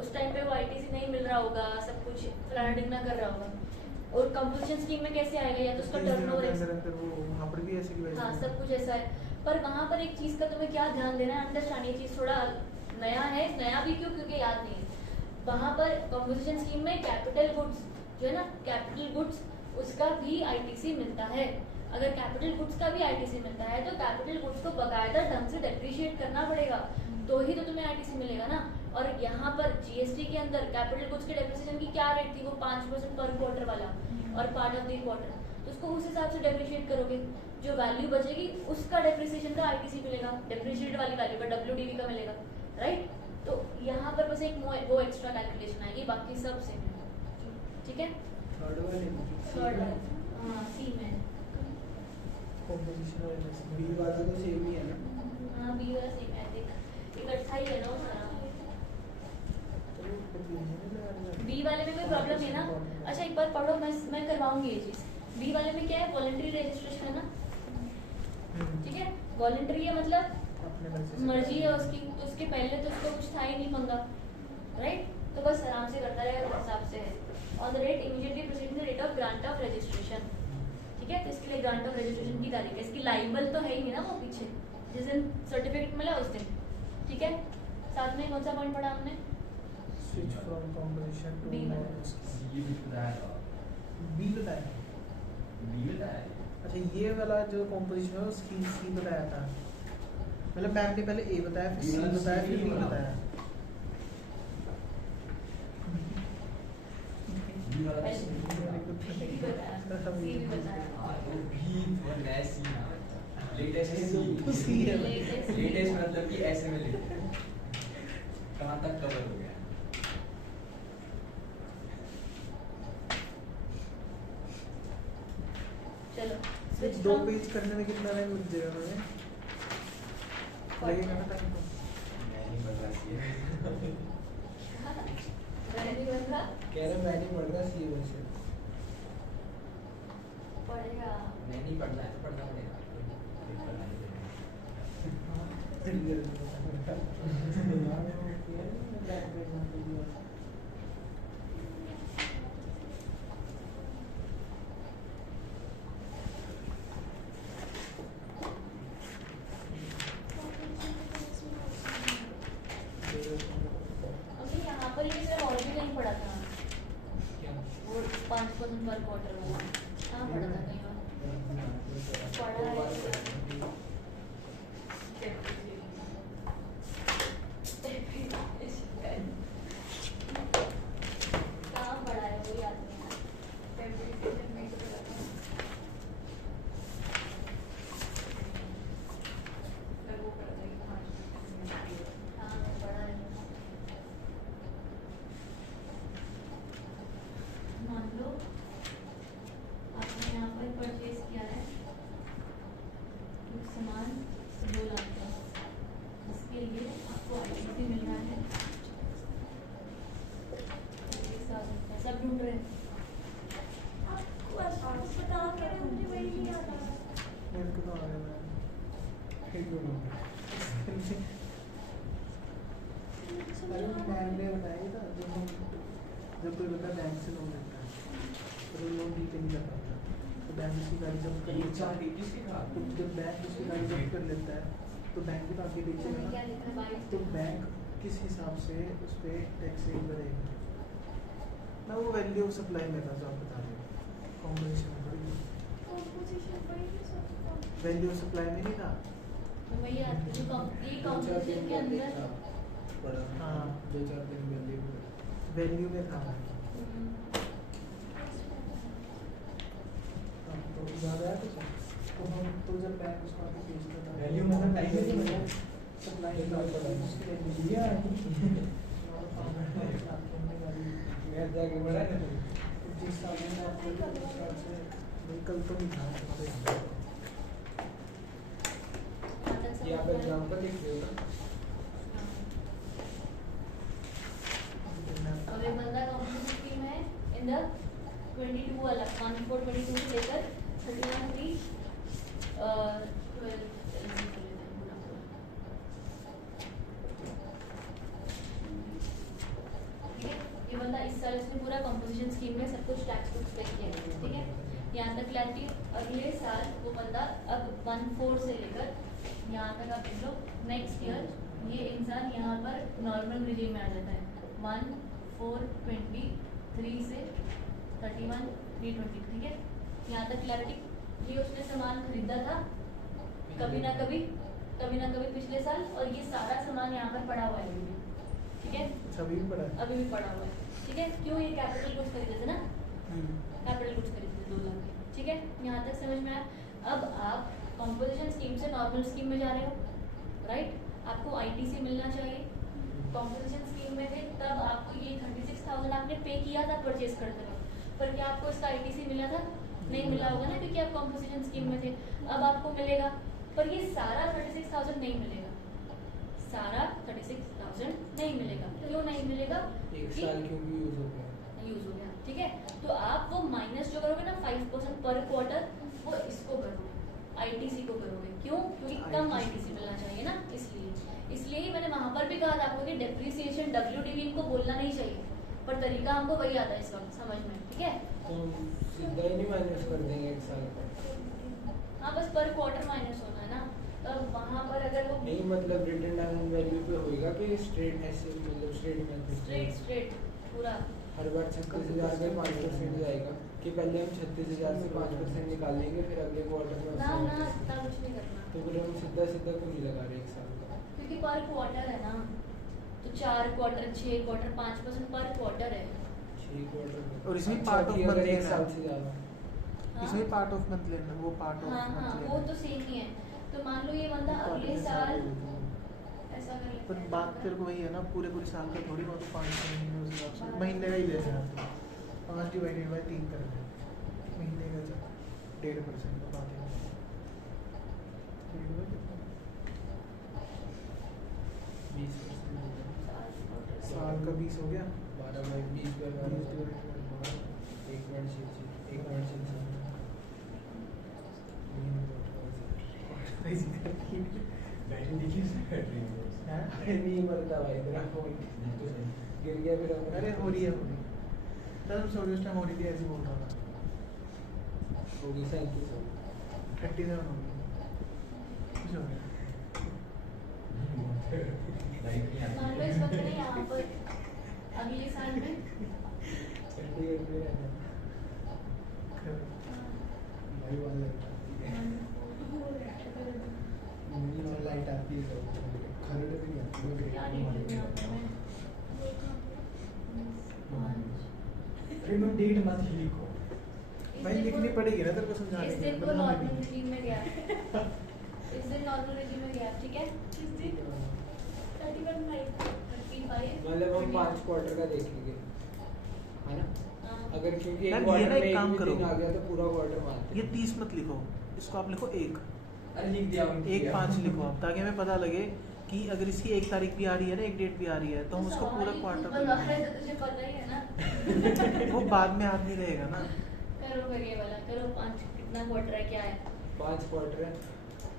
उस टाइम पे वो आईटीसी नहीं मिल रहा होगा, सब कुछ फलाना ढिमना कर रहा होगा। और कंपोजिशन स्कीम में कैसे आएगा, या तो उसका टर्नओवर वो वहाँ पर भी ऐसे की वजह हाँ से। सब कुछ ऐसा है। पर वहाँ पर एक चीज़ का तुम्हें क्या ध्यान देना है, अंडरस्टैंड, ये चीज़ थोड़ा नया है, नया भी क्यों, क्योंकि याद नहीं है। वहाँ पर कंपोजिशन स्कीम में कैपिटल गुड्स जो है ना, कैपिटल गुड्स उसका भी आईटीसी मिलता है। अगर कैपिटल गुड्स का भी आईटीसी मिलता है तो कैपिटल गुड्स को बकायदा ढंग से डेप्रिशिएट करना पड़ेगा तो ही तो तुम्हें आईटीसी मिलेगा ना। और यहाँ पर जीएसटी के अंदर कैपिटल गुड्स के डेप्रिसिएशन की क्या रेट थी, वो 5% पर क्वार्टर वाला और पार्ट ऑफ द क्वार्टर, तो उसको उस हिसाब से डेप्रिशिएट करोगे। जो वैल्यू बचेगी उसका डेप्रिसिएशन का आईटीसी मिलेगा, डेप्रिशिएट वाली वैल्यू का डब्ल्यूडीवी का मिलेगा, राइट। तो यहाँ पर बस एक वो एक्स्ट्रा कैलकुलेशन आएगी, बाकी सब सेम है, ठीक है। थर्ड हाँ सी में कंपोजिशन और बी वाला तो सेम ही है ना। हाँ बी वाला सेम है, देख इकट्ठा ही है ना वो सारा। बी वाले में कोई प्रॉब्लम है ना। अच्छा एक बार पढ़ो, मैं करवाऊंगी ये चीज़। बी वाले में क्या है, वॉलंटरी रजिस्ट्रेशन है ना, ठीक है। वॉलंटरी है मतलब अपने मर्जी है उसकी, तो उसके पहले तो उसको कुछ था ही नहीं पंगा, राइट। तो बस आराम से करता रहेगा, उस हिसाब से है। On the date immediately preceding the date of grant of registration, ठीक है। तो इसके लिए ग्रांट ऑफ रजिस्ट्रेशन की तारीख है, इसकी लाइबल तो है ही नहीं ना वो पीछे, जिस दिन सर्टिफिकेट मिला उस दिन, ठीक है। साथ में कौन सा पॉइंट पढ़ा हमने, switch from composition to B वाला। ये भी बताया, बी बताया। बी बताया। अच्छा ये वाला जो कंपोजिशन है उसकी सी बताया था, मतलब मैम ने पहले ए बताया फिर सी बताया फिर बी बताया। बी वाला पहले B भी बताया, C भी बताया। हाँ तो बी तो नया सी ना, लेटेस्ट तो सी, सी है। लेटेस्ट मतलब कि ऐसे में लेटेस्ट कहाँ तक कवर हो गया। चलो switch दो from- पेज करने में कितना टाइम लग जाएगा हमें, लगेगा ना टाइम तो। मैं नहीं पढ़ रहा सी मैं नहीं बन रहा, कह रहे मैं नहीं पढ़ रहा सी वैसे। पढ़ेगा। मैं नहीं पढ़ना है तो पढ़ना पड़ेगा, कोई पढ़ना नहीं अभी यहाँ पर ये सिर्फ और भी कहीं पढ़ा था, क्या वो 5% पर क्वार्टर वाला कहाँ पढ़ा था कहीं और पढ़ा है। कहाँ पढ़ा है वो याद नहीं आ रहा। हाँ वो पढ़ा है। मान लो अरे मैम ने बताया था जब कोई बंदा बैंक से लोन लेता है तो वो लोन रीपे नहीं कर पाता तो बैंक उसकी गाड़ी जब्त कर लेता है। तो जब बैंक उसकी गाड़ी जब्त कर लेता है तो बैंक भी तो आगे बेचेगा क्या ना, लिखा है 22? तो बैंक किस हिसाब से उस पर टैक्स रेट बढ़ेगा। मैं वो वैल्यू ऑफ सप्लाई में था जो आप बता रहे हो, कॉम्बिनेशन कॉम्पोजिशन वही है सब। वैल्यू ऑफ सप्लाई में नहीं था। तो वही आपकी जो कॉम्पोजिशन के अंदर हाँ। 2-4 दिन पहले वैल्यू में था। हम्म, तो ज़्यादा है कुछ तो हम तो जब बैंक उसको आगे बेचता था Value मतलब time में नहीं मतलब सप्लाई मैं जाके बड़ा है तो जिस साल में आपको उस साल से नहीं कल तो नहीं था हमारे यहाँ यहाँ तक ये आप समझ में आया? एग्जांपल लिख रहे हो ना। अब एक बंदा कॉम्पिटिशन स्कीम है इन द 22 वाला 1422 से लेकर 31 ठीक है, ये बंदा इस साल इसने पूरा कॉम्पोजिशन स्कीम में सब कुछ टैक्स टूक्स पे किया है, ठीक है। यहाँ तक क्लैरिटी। अगले साल वो बंदा अब 14 से लेकर यहाँ तक आप देख लो नेक्स्ट ईयर ये इंसान यहाँ पर नॉर्मल रिजीम में आ जाता है 1423 से 31 320, ठीक है। यहाँ तक क्लैरिटी। ये उसने सामान खरीदा था कभी ना कभी पिछले साल, और ये सारा सामान यहाँ पर पड़ा हुआ है अभी भी, ठीक है, सभी भी पड़ा है। अभी भी पड़ा हुआ है, ठीक है। क्यों? ये कैपिटल गुड्स खरीदे थे ना, कैपिटल गुड्स खरीदे थे 2 लाख के, ठीक है। यहाँ तक समझ में आया। अब आप कॉम्पोजिशन स्कीम से नॉर्मल स्कीम में जा रहे हो, राइट। आपको आईटीसी मिलना चाहिए। कॉम्पोजिशन स्कीम में थे तब आपको ये 36,000 आपने पे किया था परचेज करते वक्त, पर क्या आपको इसका आईटीसी मिला था? नहीं मिला होगा ना, क्योंकि आप कॉम्पोजिशन स्कीम में थे। अब आपको मिलेगा, पर ये सारा 36,000 नहीं मिलेगा, सारा 36,000 नहीं मिलेगा। क्यों नहीं मिलेगा? एक साल क्योंकि यूज हो गया। यूज हो गया, ठीक है। तो आप वो माइनस जो करोगे ना 5% पर क्वार्टर, वो इसको करोगे, आईटीसी को करोगे। क्यों? क्योंकि कम आईटीसी मिलना चाहिए ना, इसलिए ही मैंने वहां पर भी कहा था आपको कि डेप्रिसिएशन WDV इनको बोलना नहीं चाहिए, पर तरीका हमको वही आता है इस वक्त समझ में, ठीक है। तो सीधा ही नहीं माइनस कर देंगे एक साल का। हाँ, बस पर क्वार्टर माइनस होना है ना, तब वहां पर अगर वो नहीं मतलब रिटर्न डाउन वैल्यू पे होएगा कि स्ट्रेट ऐसे मतलब स्ट्रेट में स्ट्रेट पूरा हर बार 36,000 का 5% जाएगा कि पहले हम 36,000 से 5% निकाल लेंगे, फिर अगले क्वार्टर में ना इतना कुछ नहीं करना, तो फिर हम सीधा क्यों नहीं लगा रहे एक साल का। क्योंकि पर क्वार्टर है ना, तो 4 क्वार्टर 6 क्वार्टर 5% पर क्वार्टर है। 6 क्वार्टर और इसमें अच्छा, part of कि month अगर एक लेना साल है। से ज्यादा इसमें पार्ट ऑफ मंथ लेना, वो पार्ट ऑफ हाँ, मंथ वो तो सेम ही है। तो मान लो ये बंदा अगले साल ऐसा कर लेते पर हैं, बात तेरे को वही है ना, पूरे साल का थोड़ी बात 5 महीने उस हिसाब से महीने का ही ले रहे हैं 5 डिवाइडेड बाय 3 कर रहे हैं महीने का, जब 1.5% का बात है। साल का 20 हो गया, 12 बाई 20 बाई 20 12 डिवाइडेड बैटरी देखिए बैटरी नहीं मरता भाई तेरा फोन गिर गया फिर हम- अरे हो रही है तब सॉरी उस टाइम हो रही थी, ऐसे बोल रहा था होगी 37 होगी 37 हो गई कुछ हो गया। मान लो इस वक्त ना यहाँ पर अगले साल में 38 में रहना भाई वाला लगता है मिनिमम लाइट आती है तो खरड़ भी नहीं आती क्या नहीं बोलूँ यहाँ पर मैं अरे मैं डेट मत ही लिखो भाई लिखनी पड़ेगी ना तेरे को समझाने इस के दिन लिए, को बदनामी नॉर्मल नहीं। रिजीम में गया, इस दिन नॉर्मल रिजीम में गया, ठीक है। 31 नाइट 35 मतलब हम 5 क्वार्टर का देखेंगे है ना, हाँ। अगर क्योंकि यार, एक ये क्वार्टर ना में एक एक काम भी करो। दिन आ गया तो पूरा क्वार्टर मानते ये 30 मत लिखो, इसको आप लिखो 1 अरे लिख दिया 5 लिखो आप, ताकि हमें पता लगे कि अगर इसकी 1 तारीख भी आ रही है ना, 1 डेट भी आ रही है, तो हम उसको पूरा क्वार्टर बना है तो तुझे पता ही है ना। वो बाद में याद नहीं रहेगा ना। करो फिर ये वाला करो, 5 कितना क्वार्टर है क्या है? 5 क्वार्टर है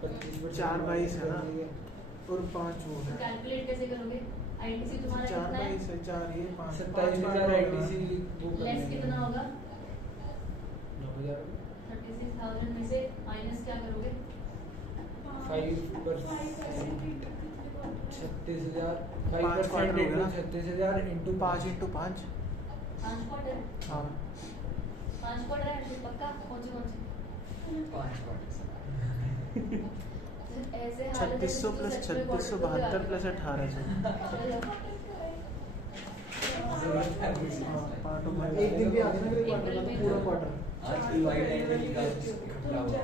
25% 4/22 है ना और 5 वो है कैलकुलेट कैसे करोगे? आईटीसी तुम्हारा 4/22 कितना है? है 4 ये 5 27,000 आईटीसी वो लेस कितना होगा? 9,000 36,000 में से माइनस क्या करोगे? 5% 36,000 5 क्वार्टर 5% हो गया ना? 36,000 इंटू 5 × 5 5 क्वार्टर? हाँ 5 क्वार्टर है फिर पक्का? कौन से? 5 क्वार्टर ऐसे हालत है 3600 प्लस सच में quarter 3672 प्लस 1800 चलो जरूरत है कुछ हाँ पार्ट ऑफ एक दिन भी आ गया ना मेरे क्वार्टर का तो पूरा क्वार्टर आज की वाइड लाइन में निकाल इकट्ठा हुआ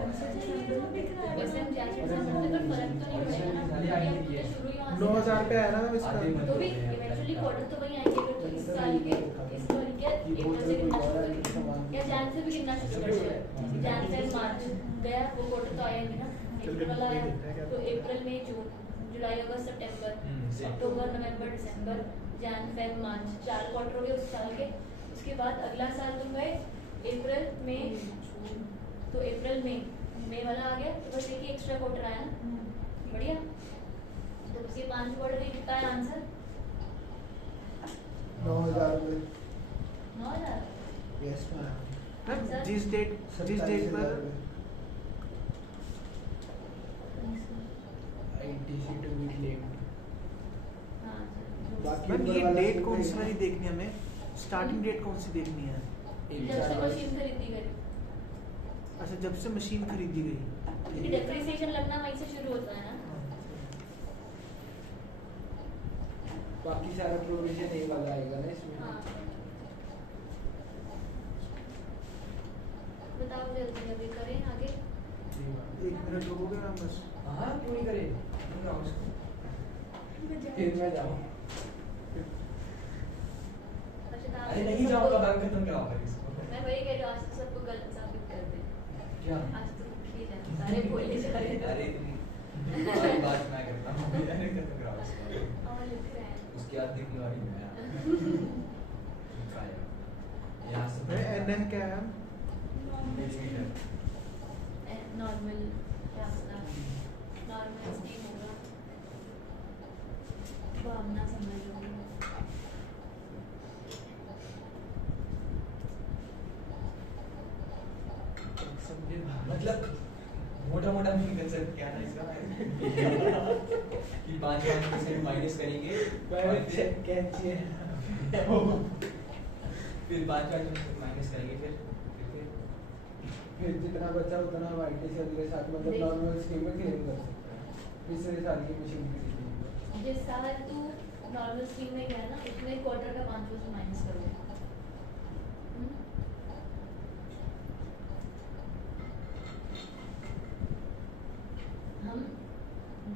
वैसे हम जांच कर सकते हैं पर फर्क तो नहीं पड़ेगा ना क्योंकि अब तो शुरू ही वहाँ से 9000 पे आया ना इसका आधे में तो भी इवेंचुअली क्वार्टर तो वही आएंगे अगर तो इस साल के इस साल के अप्रैल से गिनना शुरू करेंगे या जैन से भी गिनना शुरू करेंगे जैन से मार्च गया वो क्वार्टर तो आएंगे ना अप्रैल वाला आया तो अप्रैल मई जून जुलाई अगस्त सितंबर अक्टूबर नवंबर दिसंबर जैन फेब मार्च 4 क्वार्टर हो गए उस साल के उसके बाद अगला साल तुम गए अप्रैल मई तो अप्रैल मई वाला आ गया तो बस एक ही एक्स्ट्रा क्वार्टर आया ना बढ़िया तो उसके 5 क्वार्टर कितना है आंसर 9,000 रुपये 9,000 यस मैम मैम जिस डेट पर आईटीसी टू बी क्लेम्ड हाँ बाकी मैम ऊपर ये वाला डेट सब कौन तो सी वाली देखनी है हमें स्टार्टिंग डेट कौन सी देखनी है जब से मशीन खरीदी गई अच्छा जब से मशीन खरीदी गई क्योंकि डेप्रिसिएशन लगना वहीं से शुरू होता है ना बाकी सारा प्रोविजन एक वाला आएगा ना इसमें हाँ बताओ जल्दी अभी करें आगे जी मैम। 1 मिनट रुकोगे मैम बस हाँ क्यों नहीं करे तुम जाओ उसको फिर मैं जाऊँ अच्छा तो अरे नहीं जाऊंगा बैंक खत्म कराओ फिर इसको मैं वही कह रही हूँ आज तो सबको गलत साबित कर दे क्या आज तो ठीक है सारे बोले जा रहे हैं अरे तुम्हारी बात मैं करता हूँ अरे खत्म कराओ इसको और लिख रहे हैं उसकी याद दिखने वाली मैं यहाँ से एनएन क्या है नॉर्मल क्या होता नॉर्मल स्कीम होगा भावना समझोगे मतलब मोटा मोटा मेन कंसेप्ट क्या था इसका कि 5% माइनस करेंगे और फिर कैची है फिर 5% माइनस करेंगे फिर जितना बचा उतना हम आईटीसी अगले साल मतलब नॉर्मल स्कीम में क्लेम कर सकते हैं पिछले साल की मशीन खरीदी जिस साल तू नॉर्मल स्कीम में गया ना उतने क्वार्टर का 5% माइनस करोगे हम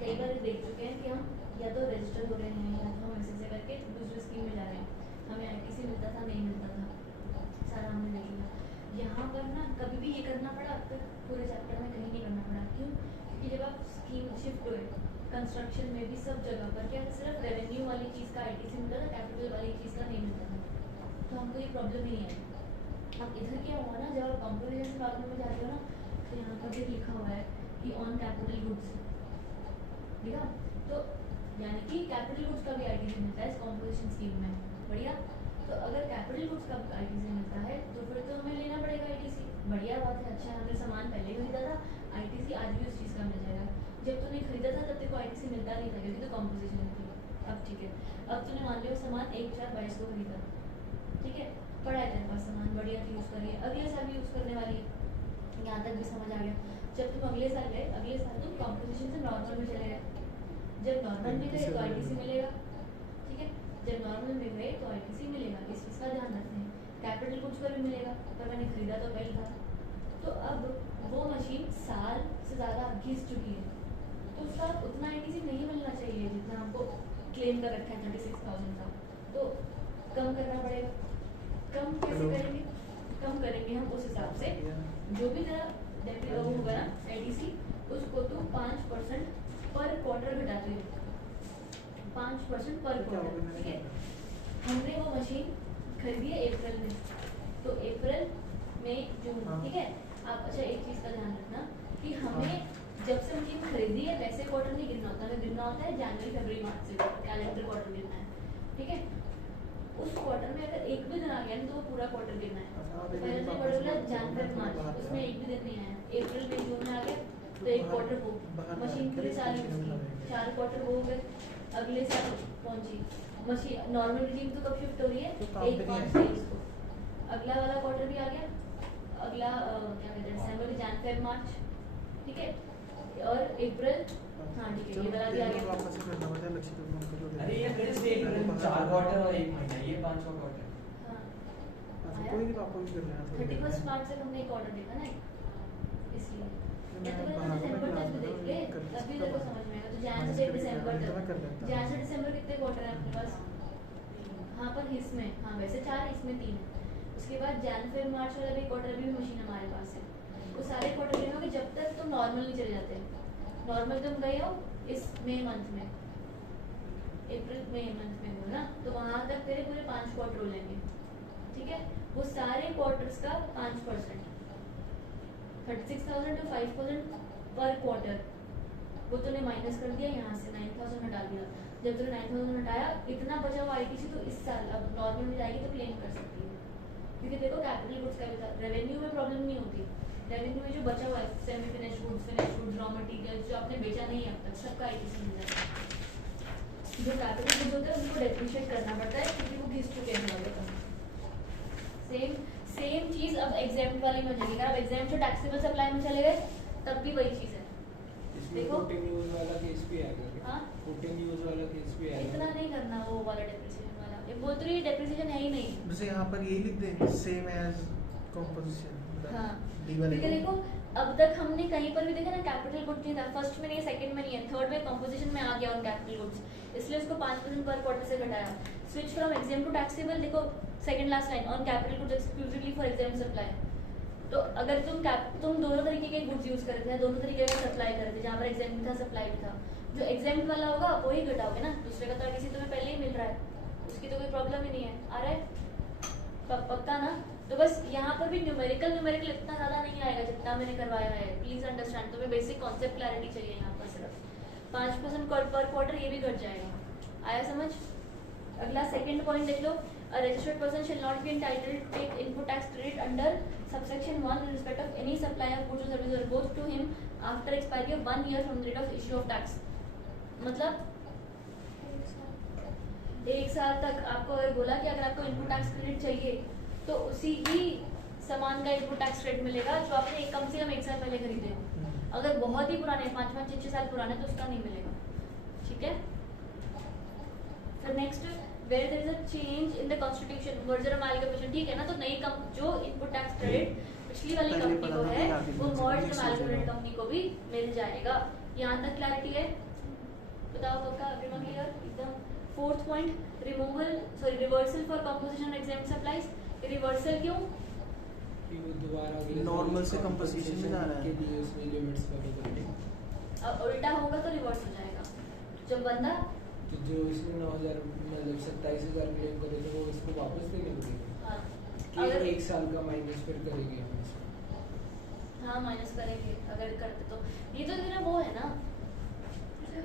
कई बार देख चुके हैं कि हम या तो रजिस्टर हो रहे हैं या तो हम ऐसे करके दूसरी स्कीम में जा रहे हैं हमें आईटीसी मिलता था नहीं मिलता था सारा हमने देख लिया यहाँ पर ना कभी भी ये करना पड़ा अब तक पूरे चैप्टर में कहीं नहीं करना पड़ा क्यों क्योंकि जब आप स्कीम शिफ्ट हुए कंस्ट्रक्शन में भी सब जगह पर क्या सिर्फ रेवेन्यू वाली चीज़ का आईटीसी मिलता था कैपिटल वाली चीज़ का नहीं मिलता था तो हमको ये प्रॉब्लम नहीं आई अब इधर क्या हुआ ना जब आप कंपोजिशन प्रॉब्लम में जाते हो ना तो यहाँ पर भी लिखा हुआ है कि ऑन कैपिटल गुड्स ठीक है तो यानी कि कैपिटल गुड्स का भी आईटीसी मिलता है इस कंपोजिशन स्कीम में बढ़िया तो अगर कैपिटल गुड्स का आईटीसी मिलता है तो फिर तो हमें लेना पड़ेगा आईटीसी बढ़िया बात है अच्छा हमने सामान पहले खरीदा था आईटीसी आज भी उस चीज़ का मिल जाएगा जब तूने खरीदा था तब तेरे को आईटीसी मिलता नहीं था क्योंकि तो कंपोजिशन थी अब ठीक है अब तूने मान लिया सामान 1/4/22 को खरीदा ठीक है पड़ा है तेरे पास सामान बढ़िया यूज़ कर रही है अगले साल भी यूज़ करने वाली है यहाँ तक भी समझ आ गया जब तुम अगले साल गए अगले साल तुम कंपोजिशन से नॉर्मल में चले गए जब नॉर्मल में गए तो आईटीसी मिलेगा ठीक है जब नॉर्मल में गए तो आईटीसी मिलेगा इस चीज़ का ध्यान रखते हैं कैपिटल गुड्स पर भी मिलेगा पर मैंने खरीदा तो पहले था तो अब वो मशीन साल से ज़्यादा घिस चुकी है तो उसका उतना आईटीसी नहीं मिलना चाहिए जितना हमको क्लेम कर रखा है 36,000 का तो कम करना पड़ेगा कम कैसे करेंगे कम करेंगे हम उस हिसाब से जो भी तेरा डेबिट होगा ना आईटीसी उसको तो 5% पर क्वार्टर घटाते हो 5% पर क्वार्टर ठीक है हमने वो मशीन खरीदी है अप्रैल में तो अप्रैल मई जून ठीक है आप अच्छा एक चीज़ का ध्यान रखना कि हमने जब से मशीन लेजी है वैसे क्वार्टर नहीं गिनना होता, हमें गिनना होता है जनवरी फरवरी मार्च से कैलेंडर क्वार्टर गिनना है, ठीक है। उस क्वार्टर में अगर एक भी दिन आ गया ना तो वो पूरा क्वार्टर गिनना है। पहले से क्वार्टर बोला जनवरी मार्च, उसमें एक भी दिन नहीं आया, अप्रैल में जून में आ गया तो एक क्वार्टर हो, मशीन पूरे साल यूज की 4 क्वार्टर हो गए, अगले साल पहुंची मशीन नॉर्मल रिजीम तो कब शिफ्ट हो रही है 1/5 को, अगला वाला क्वार्टर भी आ गया, अगला क्या कहते हैं दिसंबर में जन फेब मार्च, ठीक है, और अप्रैल, हाँ ठीक है ये वाला भी आ गया। वापस से करना पड़ता है लक्ष्य को फोन करो। अरे ये फिर से 4 क्वार्टर और 1 महीना, ये 5वां क्वार्टर। हाँ अच्छा कोई नहीं, पापा भी कर लेना थोड़ी देर 31 में। मार्च तक हमने एक ऑर्डर देखा ना, इसलिए मैं या तो बाहर में दिसंबर क्लास तक में देख ले कर तभी सकता तेरे को हूँ। समझ में आएगा। तो हाँ, जैन से इसके लिए दिसंबर तो मैं कर तक, लेता हूँ। जैन से दिसंबर कितने क्वार्टर है आपके पास? हाँ पर इसमें हाँ वैसे 4 इसमें 3 है। उसके बाद जैन फेब मार्च वाला भी क्वार्टर भी मशीन हमारे पास है, वो सारे क्वार्टर गिनोगे जब तक तुम नॉर्मल नहीं चले जाते। नॉर्मल तुम गए हो इस मई मंथ में, अप्रैल मई मंथ में हो ना, तो वहां तक तेरे पूरे 5 क्वार्टर हो लेंगे, ठीक है। वो सारे क्वार्टर्स का 5%, 36,000 to 5,000 पर क्वार्टर, वो तूने माइनस कर दिया, यहाँ से 9,000 हटा दिया। जब तूने 9,000 हटाया, इतना बचा हुआ आईटीसी तो इस साल अब नॉर्मल में जाएगी तो क्लेम कर सकती है, क्योंकि देखो कैपिटल गुड्स का भी था, रेवेन्यू में प्रॉब्लम नहीं होती, रेवेन्यू में जो बचा हुआ है semi finish goods, raw material जो आपने बेचा नहीं है अब तक, सबका आईटीसी मिल जाता है। जो कैपिटल गुड्स होते हैं उनको डेप्रिशिएट करना पड़ता है क्योंकि वो घिस चुके हैं वाले का। सेम चीज अब एग्जाम्प्ट वाले में हो जाएगी। अब एग्जाम्प्ट जो टैक्सेबल सप्लाई में चले गए तब भी वही चीज है। इसमें देखो। कोटिंग यूज वाला केस भी आएगा क्या? हाँ? कोटिंग यूज वाला केस भी आएगा? इतना नहीं करना वो वाला डेप्रिसिएशन वाला, ये बोल तो रही डेप्रिसिएशन है ही नहीं। जैसे यहाँ पर ये लिख दें सेम एज कंपोजिशन। हाँ डी वाले क्योंकि देखो अब तक हमने कहीं पर भी देखा ना कैपिटल गुड्स नहीं था, फर्स्ट में नहीं है, सेकंड में नहीं है, थर्ड में कंपोजिशन में आ गया ऑन कैपिटल गुड्स, इसलिए उसको 5% पर क्वार्टर से घटाया। Switch from exempt to taxable, देखो second last line on capital goods exclusively for exempt supply. तो अगर तुम दोनों तरीके के गुड्स यूज करते हैं, दोनों तरीके का सप्लाई करते हैं, जहाँ पर एग्जाम भी था सप्लाई भी था, जो एग्जाम वाला होगा वो ही घटाओगे ना, दूसरे का तो आईटीसी तुम्हें पहले ही मिल रहा है, उसकी तो कोई प्रॉब्लम ही नहीं है। आ रहा है पक्का ना? तो बस यहाँ पर भी न्यूमेरिकल इतना ज़्यादा नहीं आएगा जितना मैंने करवाया है, प्लीज अंडरस्टैंड। तुम्हें बेसिक कॉन्सेप्ट क्लैरिटी चाहिए यहाँ पर सिर्फ। 5% पर क्वार्टर ये भी घट जाएगा, आया समझ? अगला सेकंड पॉइंट देख लो, a registered person shall not be entitled to take input tax credit under subsection 1 in respect of any supply of goods or services or both to him after expiry of 1 year from the date of issue of tax। मतलब 1 साल तक आपको अगर बोला कि अगर आपको इनपुट टैक्स क्रेडिट चाहिए तो उसी ही सामान का इनपुट टैक्स क्रेडिट मिलेगा जो आपने कम से कम 1 साल पहले खरीदे हो। अगर बहुत ही पुराने 5-5, 6-6 साल पुराने तो उसका नहीं मिलेगा, ठीक है। फिर next where there is a change in the constitution merger amalgamation, ठीक है ना, तो नई जो इनपुट टैक्स क्रेडिट पिछली वाली पहले कंपनी को पढ़ा था है याद ही वो नहीं, मर्ज मिक्स हो अमालगमेटेड जाएगा। कंपनी को भी मिल जाएगा। यहाँ तक क्लैरिटी है? बताओ पक्का एवरीवन क्लियर एकदम? Fourth point reversal for composition exam supplies. Reversal क्यों? कि वो दोबारा अगले Normal साल से composition में जाना है। के लिए उसमें लिमिट्स कमी करनी। अब उल्टा होगा तो रिवर्स हो जाएगा। जब बंदा तो जो इसमें 9,000 मतलब 27,000 क्लेम करे तो वो इसको वापस देने पड़ेगा हाँ कि अगर 1 साल का माइनस फिर करेंगे हम इसमें। हाँ माइनस करेंगे अगर करते तो। ये तो तेरा वो है ना,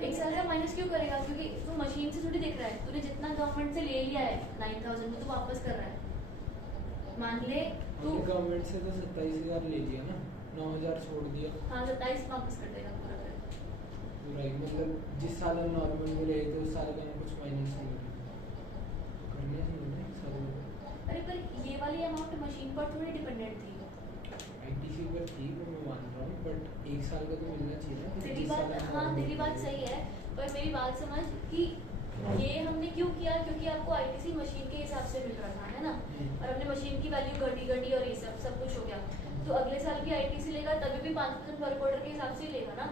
1 साल का माइनस क्यों करेगा? क्योंकि तू मशीन से थोड़ी देख रहा है, तूने जितना गवर्नमेंट से ले लिया है 9,000 में तो वापस कर रहा है। मान ले तू गवर्नमेंट से तो 27,000 ले लिया ना, 9,000 छोड़ दिया हाँ 27 वापस कर देगा पूरा फिर। पूरा ही, मतलब जिस साल हम नॉर्मल में रहे थे उस साल का ना कुछ माइनस नहीं करना चाहिए ना इस साल में। अरे पर ये वाली अमाउंट मशीन पर थोड़ी डिपेंडेंट थी। आईटीसी पर थी वो मैं मान रहा हूँ, बट 1 साल का तो मिलना चाहिए ना। तेरी जिस बात साल हम हाँ normal तेरी बात में सही है, पर मेरी बात समझ कि ये हमने क्यों किया? क्योंकि आपको आईटीसी मशीन के हिसाब से मिल रहा था, है ना, और हमने मशीन की वैल्यू घटी और ये सब कुछ हो गया। तो अगले साल भी आईटीसी लेगा तभी भी 5% पर क्वार्टर के हिसाब से ही लेगा ना,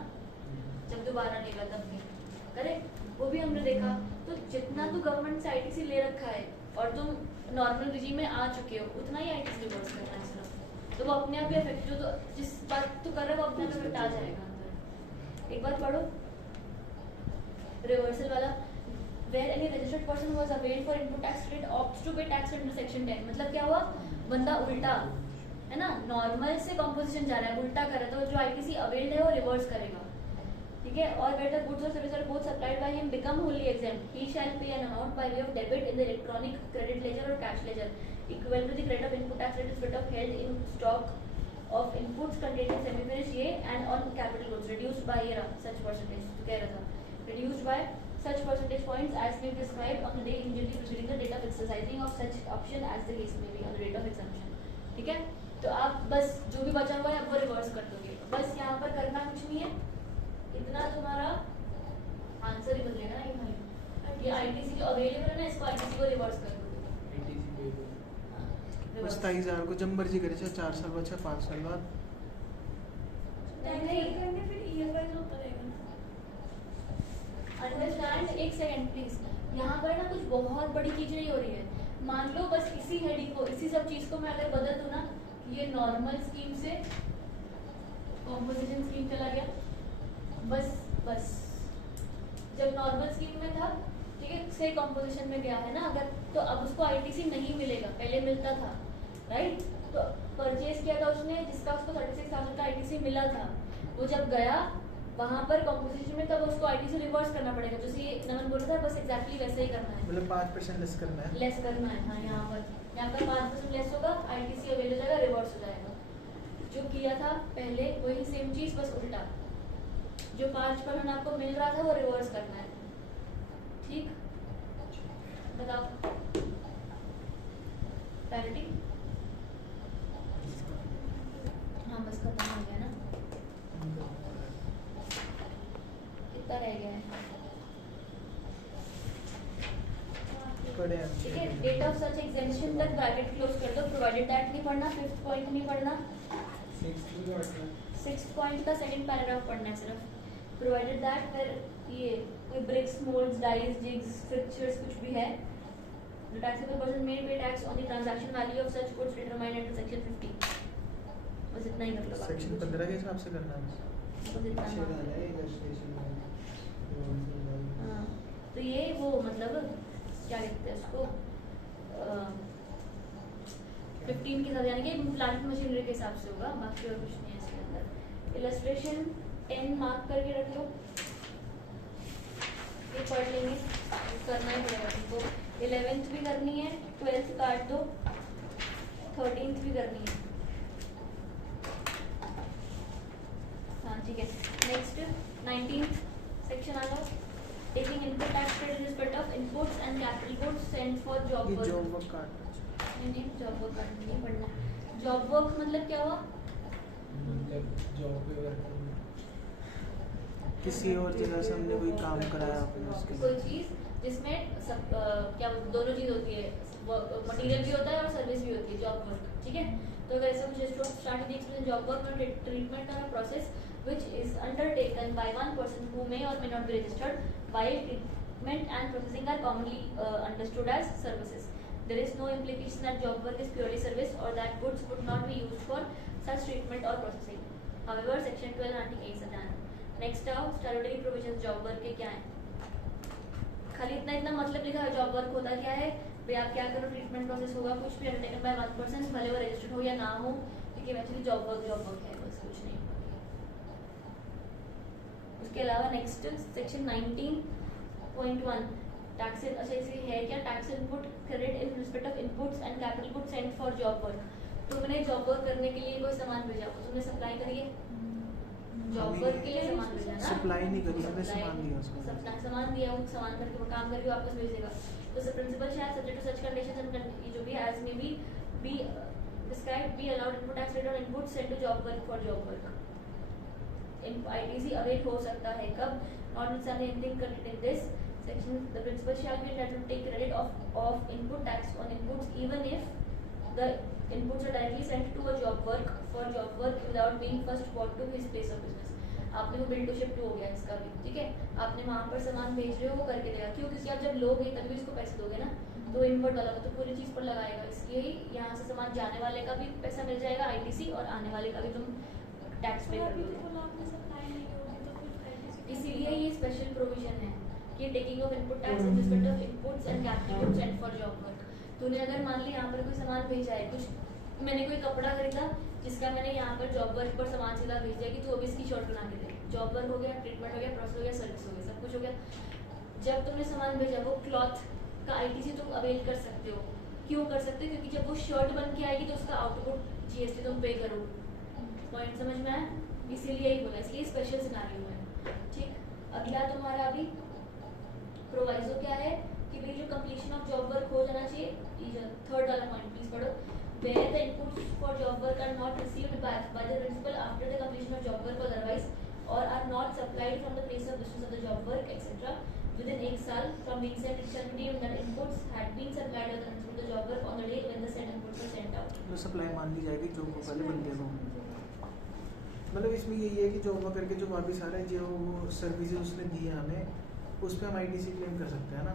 जब दोबारा लेगा तब भी करेक्ट, वो भी हमने देखा। तो जितना तू गवर्नमेंट से आईटीसी ले रखा है और तुम नॉर्मल रिजीम में आ चुके हो उतना ही आईटीसी रिवर्स करना है सिर्फ, तो वो अपने आप ही इफेक्ट जो तो जिस बात तू कर रहा है वो अपने आप इफेक्ट आ जाएगा अंदर। एक बार पढ़ो रिवर्सल वाला। Where any registered person was availed for input tax credit opts to pay tax under section 10, मतलब क्या हुआ? बंदा उल्टा है ना, नॉर्मल से कंपोजिशन जा रहा है, उल्टा कर रहा है, तो जो आईटीसी अवेल्ड है वो रिवर्स करेगा। ठीक है, और where the goods or services are both supplied by him become wholly exempt, he shall pay an amount by way of debit in the electronic credit ledger or cash ledger equal to the credit of input tax rate is bit of held in stock of inputs contained in semi-finished ये and on capital goods reduced by ये such percentage, तो कह रहा था reduced by such percentage points as may be prescribed on the day immediately preceding the date of exercising of such option as the case may be on the date of exemption. ठीक है, तो आप बस जो भी बचा हुआ है आप वो रिवर्स कर दोगे, बस यहाँ पर करना कुछ नहीं है, इतना तुम्हारा आंसर ही बदलेगा ना, ये भाई ये आईटीसी जो अवेलेबल है ना इसको आईटीसी को रिवर्स कर दो। ATC पे भी। बस 27,000 को जब मर्जी करे 4 साल बाद 5 साल बाद नहीं करेंगे फिर ईयर वाइज होता रहेगा ना। अंडरस्टैंड, एक सेकंड प्लीज, यहाँ पर ना कुछ बहुत बड़ी चीज नहीं हो रही है। मान लो बस इसी हेडिंग को, इसी सब चीज को मैं अगर बदल दूं ना, ये नॉर्मल स्कीम से कॉम्पोजिशन स्कीम चला गया, बस जब नॉर्मल स्कीम में था, ठीक है, से कॉम्पोजिशन में गया है ना अगर, तो अब उसको आईटीसी नहीं मिलेगा, पहले मिलता था, राइट? तो परचेज किया था उसने जिसका उसको 36,000 का आईटीसी मिला था, वो जब गया वहाँ पर कॉम्पोजिशन में, तब उसको आईटीसी रिवर्स करना पड़ेगा, जैसे ये नमन बोल रहा था, बस एग्जैक्टली वैसे ही करना है, मतलब 5% लेस करना है। लेस करना है। हाँ, यहाँ पर 5% लेस होगा, आईटीसी अवेल हो जाएगा, रिवर्स हो जाएगा। जो किया था पहले वही सेम चीज, बस उल्टा, जो 5% आपको मिल रहा था वो रिवर्स करना है। ठीक, बताओ पैरिटी। हाँ बस खत्म हो गया ना, कितना रह गया है? पढ़े हैं। ठीक है, डेट ऑफ सच एग्जेम्पशन तक ब्रैकेट क्लोज कर दो, प्रोवाइडेड दैट नहीं पढ़ना, 5th पॉइंट नहीं पढ़ना, 6th पॉइंट का सेकंड पैराग्राफ पढ़ना है सिर्फ, प्रोवाइडेड दैट फिर ये कोई bricks, moulds, dies, jigs, fixtures कुछ भी है, the taxable person may pay tax on the transaction value of such goods determined under section 50। बस इतना ही कर लो, बाकी सेक्शन कुछ 15 के हिसाब से करना है। बस इतना अच्छे हाँ। गाना है illustration में। हाँ, तो ये वो मतलब क्या कहते हैं उसको 15 के साथ, यानी कि प्लांट मशीनरी के हिसाब से होगा, बाकी और कुछ नहीं है इसके अंदर। इलस्ट्रेशन 10 मार्क करके रख लो, ये पढ़ लेंगे, करना ही पड़ेगा तुमको। 11th भी करनी है, 12th काट दो, 13th भी करनी है। हाँ ठीक है, नेक्स्ट 19th सेक्शन आ जाओ। Taking input tax credit in respect of inputs and capital goods sent for job ये वर्क। जॉब वर्क काट। नहीं, जॉब वर्क नहीं पढ़ना। जॉब वर्क मतलब क्या हुआ? मतलब जॉब पे वर्क करना। किसी और जगह से हमने कोई काम कराया आपने उसके कोई चीज जिसमें सब क्या दोनों चीज होती है, मटेरियल भी होता है और सर्विस भी होती है, जॉब वर्क। ठीक है, तो अगर ऐसा कुछ start the explain job work और ट्रीटमेंट का process which is undertaken by one person who may or may not be registered, while treatment and processing are commonly understood as services. There is no implication that job work is purely service or that goods would not be used for such treatment or processing. However, section 12 Article 8 से जाना। Next आओ, statutory provisions job work के क्या हैं? खाली इतना मतलब लिखा है, जॉब वर्क होता क्या है भाई, आप क्या करो, ट्रीटमेंट प्रोसेस होगा, कुछ भी अंडरटेकन बाय वन पर्सन, भले वो रजिस्टर्ड हो या ना हो, क्योंकि एक्चुअली जॉब वर्क है, बस कुछ नहीं। उसके अलावा नेक्स्ट सेक्शन 19.1 टैक्स, अच्छा इसे है क्या, tax input credit in respect of inputs and capital goods sent for job work. तुमने जॉब वर्क करने के लिए कोई सामान भेजा, वो तुमने सप्लाई करी है, जॉब वर्क के लिए सामान भेजा ना, सप्लाई नहीं करी, हमने सामान दिया उसको। सामान दिया, वो सामान करके वो काम करके वापस भेज देगा। तो प्रिंसिपल शायद subject to such conditions and जो भी as may be prescribed be allowed input tax rate on inputs sent to job work for job work. ITC avail हो सकता है कब? Notwithstanding anything contained in this section, the principal shall be entitled to take credit of input tax on inputs even if the inputs are directly sent to a job work for job work without being first brought to his place of business. आपने वो बिल टू शिफ्ट हो गया इसका भी, ठीक है, आपने वहाँ पर सामान भेज रहे हो, वो करके देगा। क्यों? क्योंकि आप जब लोगे तभी उसको पैसे दोगे ना, तो इनवर्ट वाला तो पूरी चीज़ पर लगाएगा, इसलिए ही यहाँ से सामान जाने वाले का भी पैसा मिल जाएगा आईटीसी, और आने वाले का भी तुम टैक्स पे कर दोगे। इसीलिए ये स्पेशल प्रोविजन है कि taking of input tax in respect of inputs and capital goods sent for job work. तूने अगर मान ली यहाँ पर कोई सामान भेजा है, कुछ मैंने कोई कपड़ा खरीदा जिसका मैंने यहाँ पर जॉब वर्क पर सामान सिला भेज दिया कि तू अभी इसकी शर्ट बना के दे, जॉब वर्क हो गया, ट्रीटमेंट हो गया, प्रोसेस हो गया, सर्विस हो गया, सब कुछ हो गया। जब तुमने सामान भेजा वो क्लॉथ का आईटीसी तुम अवेल कर सकते हो। क्यों कर सकते हो? क्योंकि जब वो शर्ट बन के आएगी तो उसका आउटपुट जीएसटी तुम पे करो। पॉइंट समझ में आया? इसीलिए ही बोला, इसलिए स्पेशल सिनेरियो है। ठीक, अगला तुम्हारा अभी प्रोवाइजो क्या है कि भाई जो कंप्लीशन ऑफ जॉब वर्क हो जाना चाहिए। ये थर्ड वाला पॉइंट प्लीज पढ़ो। Where the inputs for job work are not received by the principal after the completion of job work or otherwise, or are not supplied from the place of business of the job work, etc. within 1 साल from being sent, it shall be deemed that inputs had been supplied by the principal of the job work on the date when the said inputs were sent out. तो सप्लाई मान ली जाएगी जॉब को पहले बंदे को। मतलब इसमें यही है कि जॉब वर्क करके जो वापस आ रहा है, जो वो सर्विसेज उसने दी है हमें, उस पर हम आईटीसी क्लेम कर सकते हैं ना।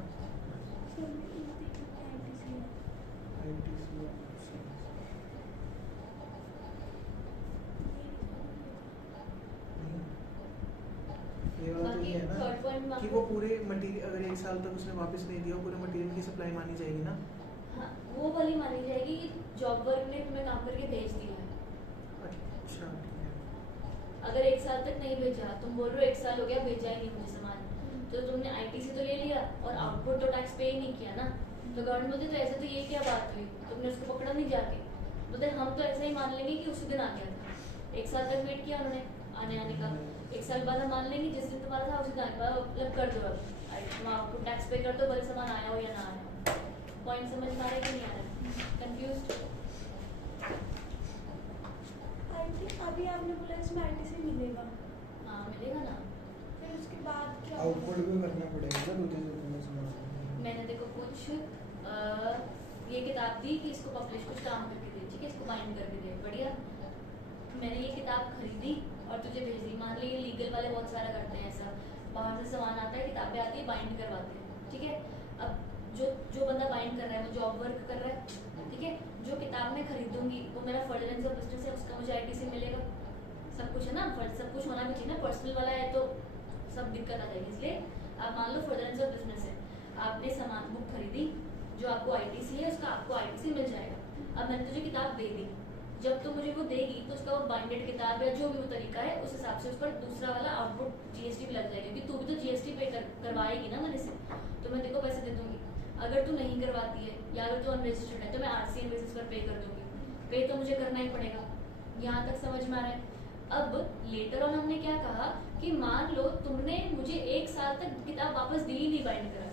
ये वाला तो बाकी ये है ना थर्ड पॉइंट कि वो पूरे मटेरियल अगर 1 साल तक उसने वापस नहीं दिया, पूरे मटेरियल की सप्लाई मानी जाएगी ना। हाँ, वो वाली मानी जाएगी कि जॉब वर्क ने तुम्हें काम करके भेज दिया है। अच्छा ठीक है। अगर 1 साल तक नहीं भेजा, तुम बोल रहे हो 1 साल हो गया भेजा ही नहीं मुझे सामान, तो तुमने आईटीसी तो ले लिया और आउटपुट तो टैक्स पे ही नहीं किया ना। तो गवर्नमेंट बोलती तो ऐसे तो ये क्या बात हुई, तुमने उसको पकड़ा नहीं जाके। बोलते हम तो ऐसा ही मान लेंगे कि उसी दिन आ गया था। 1 साल तक वेट किया उन्होंने आने का, 1 साल बाद हम मान लेंगे जिस दिन तुम्हारा था उसी दिन आने का, मतलब कर दो अब तुम आउटपुट टैक्स पे कर दो, भले सामान आया हो या ना आया हो। पॉइंट समझ में आ रहा है कि नहीं आ रहा है? कंफ्यूज्ड? अभी आपने बोला इसमें आईटीसी मिलेगा, हाँ मिलेगा ना। फिर उसके बाद क्या आउटपुट भी करना पड़ेगा ना दूसरे से तुम्हें सुना। मैंने देखो कुछ ये किताब दी कि इसको पब्लिश कुछ काम करके दे, ठीक है, इसको बाइंड करके दे, बढ़िया। मैंने ये किताब खरीदी और तुझे भेज दी। मान ली लीगल वाले बहुत सारा करते हैं ऐसा, बाहर से सामान आता है, किताबें आती है, बाइंड करवाते हैं, ठीक है। अब जो बंदा बाइंड कर रहा है वो जॉब वर्क कर रहा है, ठीक है। जो किताब मैं खरीदूंगी वो मेरा फर्दरेंस ऑफ बिजनेस है, उसका मुझे आईटीसी मिलेगा। सब कुछ है ना, सब कुछ होना भी चाहिए ना। पर्सनल वाला है तो सब दिक्कत आ जाएगी। इसलिए आप मान लो फर्दरेंस ऑफ बिजनेस है, आपने सामान बुक खरीदी, जो आपको आईटीसी है उसका आपको आईटीसी मिल जाएगा। अब मैंने तुझे किताब दे दी, जब तू मुझे वो देगी तो उसका वो बाइंडेड किताब या जो भी वो तरीका है उस हिसाब से उस पर दूसरा वाला आउटपुट जीएसटी भी लग जाएगी, क्योंकि तू भी तो जीएसटी पे करवाएगी ना मेरे से, तो मैं तेरे को पैसे दे दूंगी। अगर तू नहीं करवाती है या अगर तू अनरजिस्टर्ड है तो मैं आरसीएम बेसिस पर पे कर दूंगी। पे तो मुझे करना ही पड़ेगा। यहाँ तक समझ में आ रहा है? अब लेटर ऑन हमने क्या कहा कि मान लो तुमने मुझे 1 साल तक किताब वापस दी ही नहीं बाइंड करा,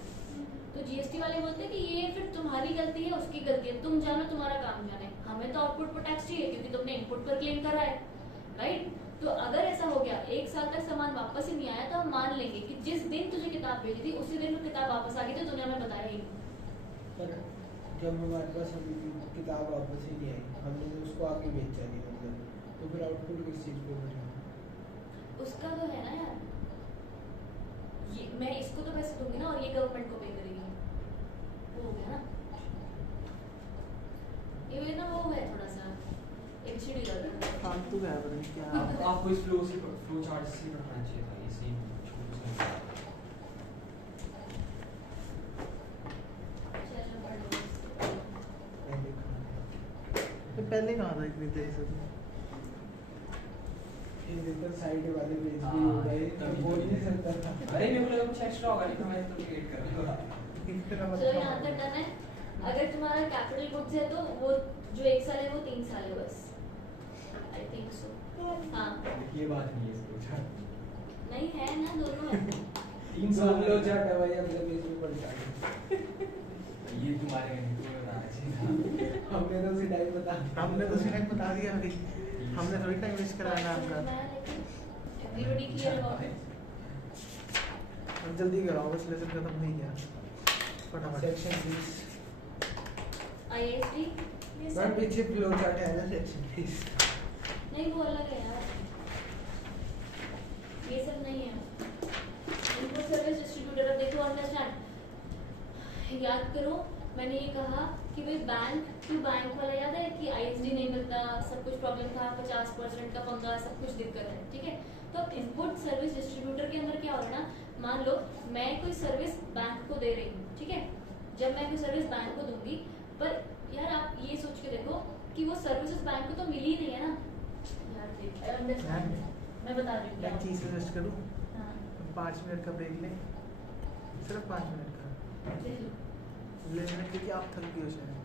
तो जीएसटी वाले बोलते हैं कि ये फिर तुम्हारी गलती है, उसकी गलती है, तुम जानो, तुम्हारा काम जाने। हमें तो आउटपुट पर टैक्स चाहिए क्योंकि तुमने इनपुट पर क्लेम करा है, राइट। तो अगर ऐसा हो गया 1 साल तक सामान वापस ही नहीं आया, तो हम मान लेंगे कि जिस दिन तुझे किताब भेजी थी उसी दिन वो किताब वापस आ गई थी, तूने हमें बताया ही नहीं। पर जब हमारे पास अभी किताब वापस ही नहीं आई, हमने तो उसको आगे बेचा नहीं, मतलब तो फिर आउटपुट किस चीज़ पे बनेगा? उसका तो है ना यार, ये मैं इसको तो पैसे दूंगी ना और ये गवर्नमेंट को पे करेगी, वो हो गया ना। ये ना वो है थोड़ा सा एचडी वाला फालतू का है, पता नहीं क्या। आपको इस फ्लो चार्ट से पढ़ना चाहिए था, ये सेम छोटे से। चलो पढ़ो। पहले कहाँ था इतनी देर से? ये देखो साइड वाले पेज भी हो गए, तो बोल नहीं सकता था। अरे मेरे को लगा कुछ एक्स्ट्रा होगा, लेकिन मैं तो वेट कर रहा था। चलो यहाँ तक डन है। अगर तुम्हारा कैपिटल गुड्स है तो वो जो 1 साल है वो 3 साल है बस, आई थिंक सो। हाँ ये बात नहीं है इसको चार नहीं है ना, दोनों है। 3 साल लो चार्ट है भाई, अगले पेज पे पढ़ जाएंगे। ये तुम्हारे को बताना चाहिए था। हमने तो सीधा ही बता दिया। हमने तो सीधा बता दिया अभी, हमने थोड़ी टाइम वेस्ट कराया ना आपका। Everybody clear about it? अब जल्दी कराओ, बस लेसन खत्म नहीं किया, फटाफट। सेक्शन 20 आईएसडी मैम पीछे फ्लो चार्ट है ना, सेक्शन 20 नहीं, वो अलग है यार, ये सब नहीं है। इनपुट सर्विस डिस्ट्रीब्यूटर, अब देखो अंडरस्टैंड, याद करो मैंने ये कहा कि भाई बैंक वाला याद है कि आईएसडी नहीं मिलता, सब कुछ प्रॉब्लम था, 50% का पंगा, सब कुछ दिक्कत है, ठीक है। तो इनपुट सर्विस डिस्ट्रीब्यूटर के अंदर क्या हो रहा है ना, मान लो मैं कोई सर्विस बैंक को दे रही हूँ, ठीक है। जब मैं कोई सर्विस बैंक को दूंगी, पर यार आप ये सोच के देखो कि वो सर्विसेज बैंक को तो मिली ही नहीं है ना यार। अंडरस्टैंड मैं बता रही हूँ क्या एक चीज़ होगा। सजेस्ट करूँ, हाँ 5 मिनट का ब्रेक लें, सिर्फ 5 मिनट का ले लो। ले लेना, क्योंकि आप थक गए हो शायद।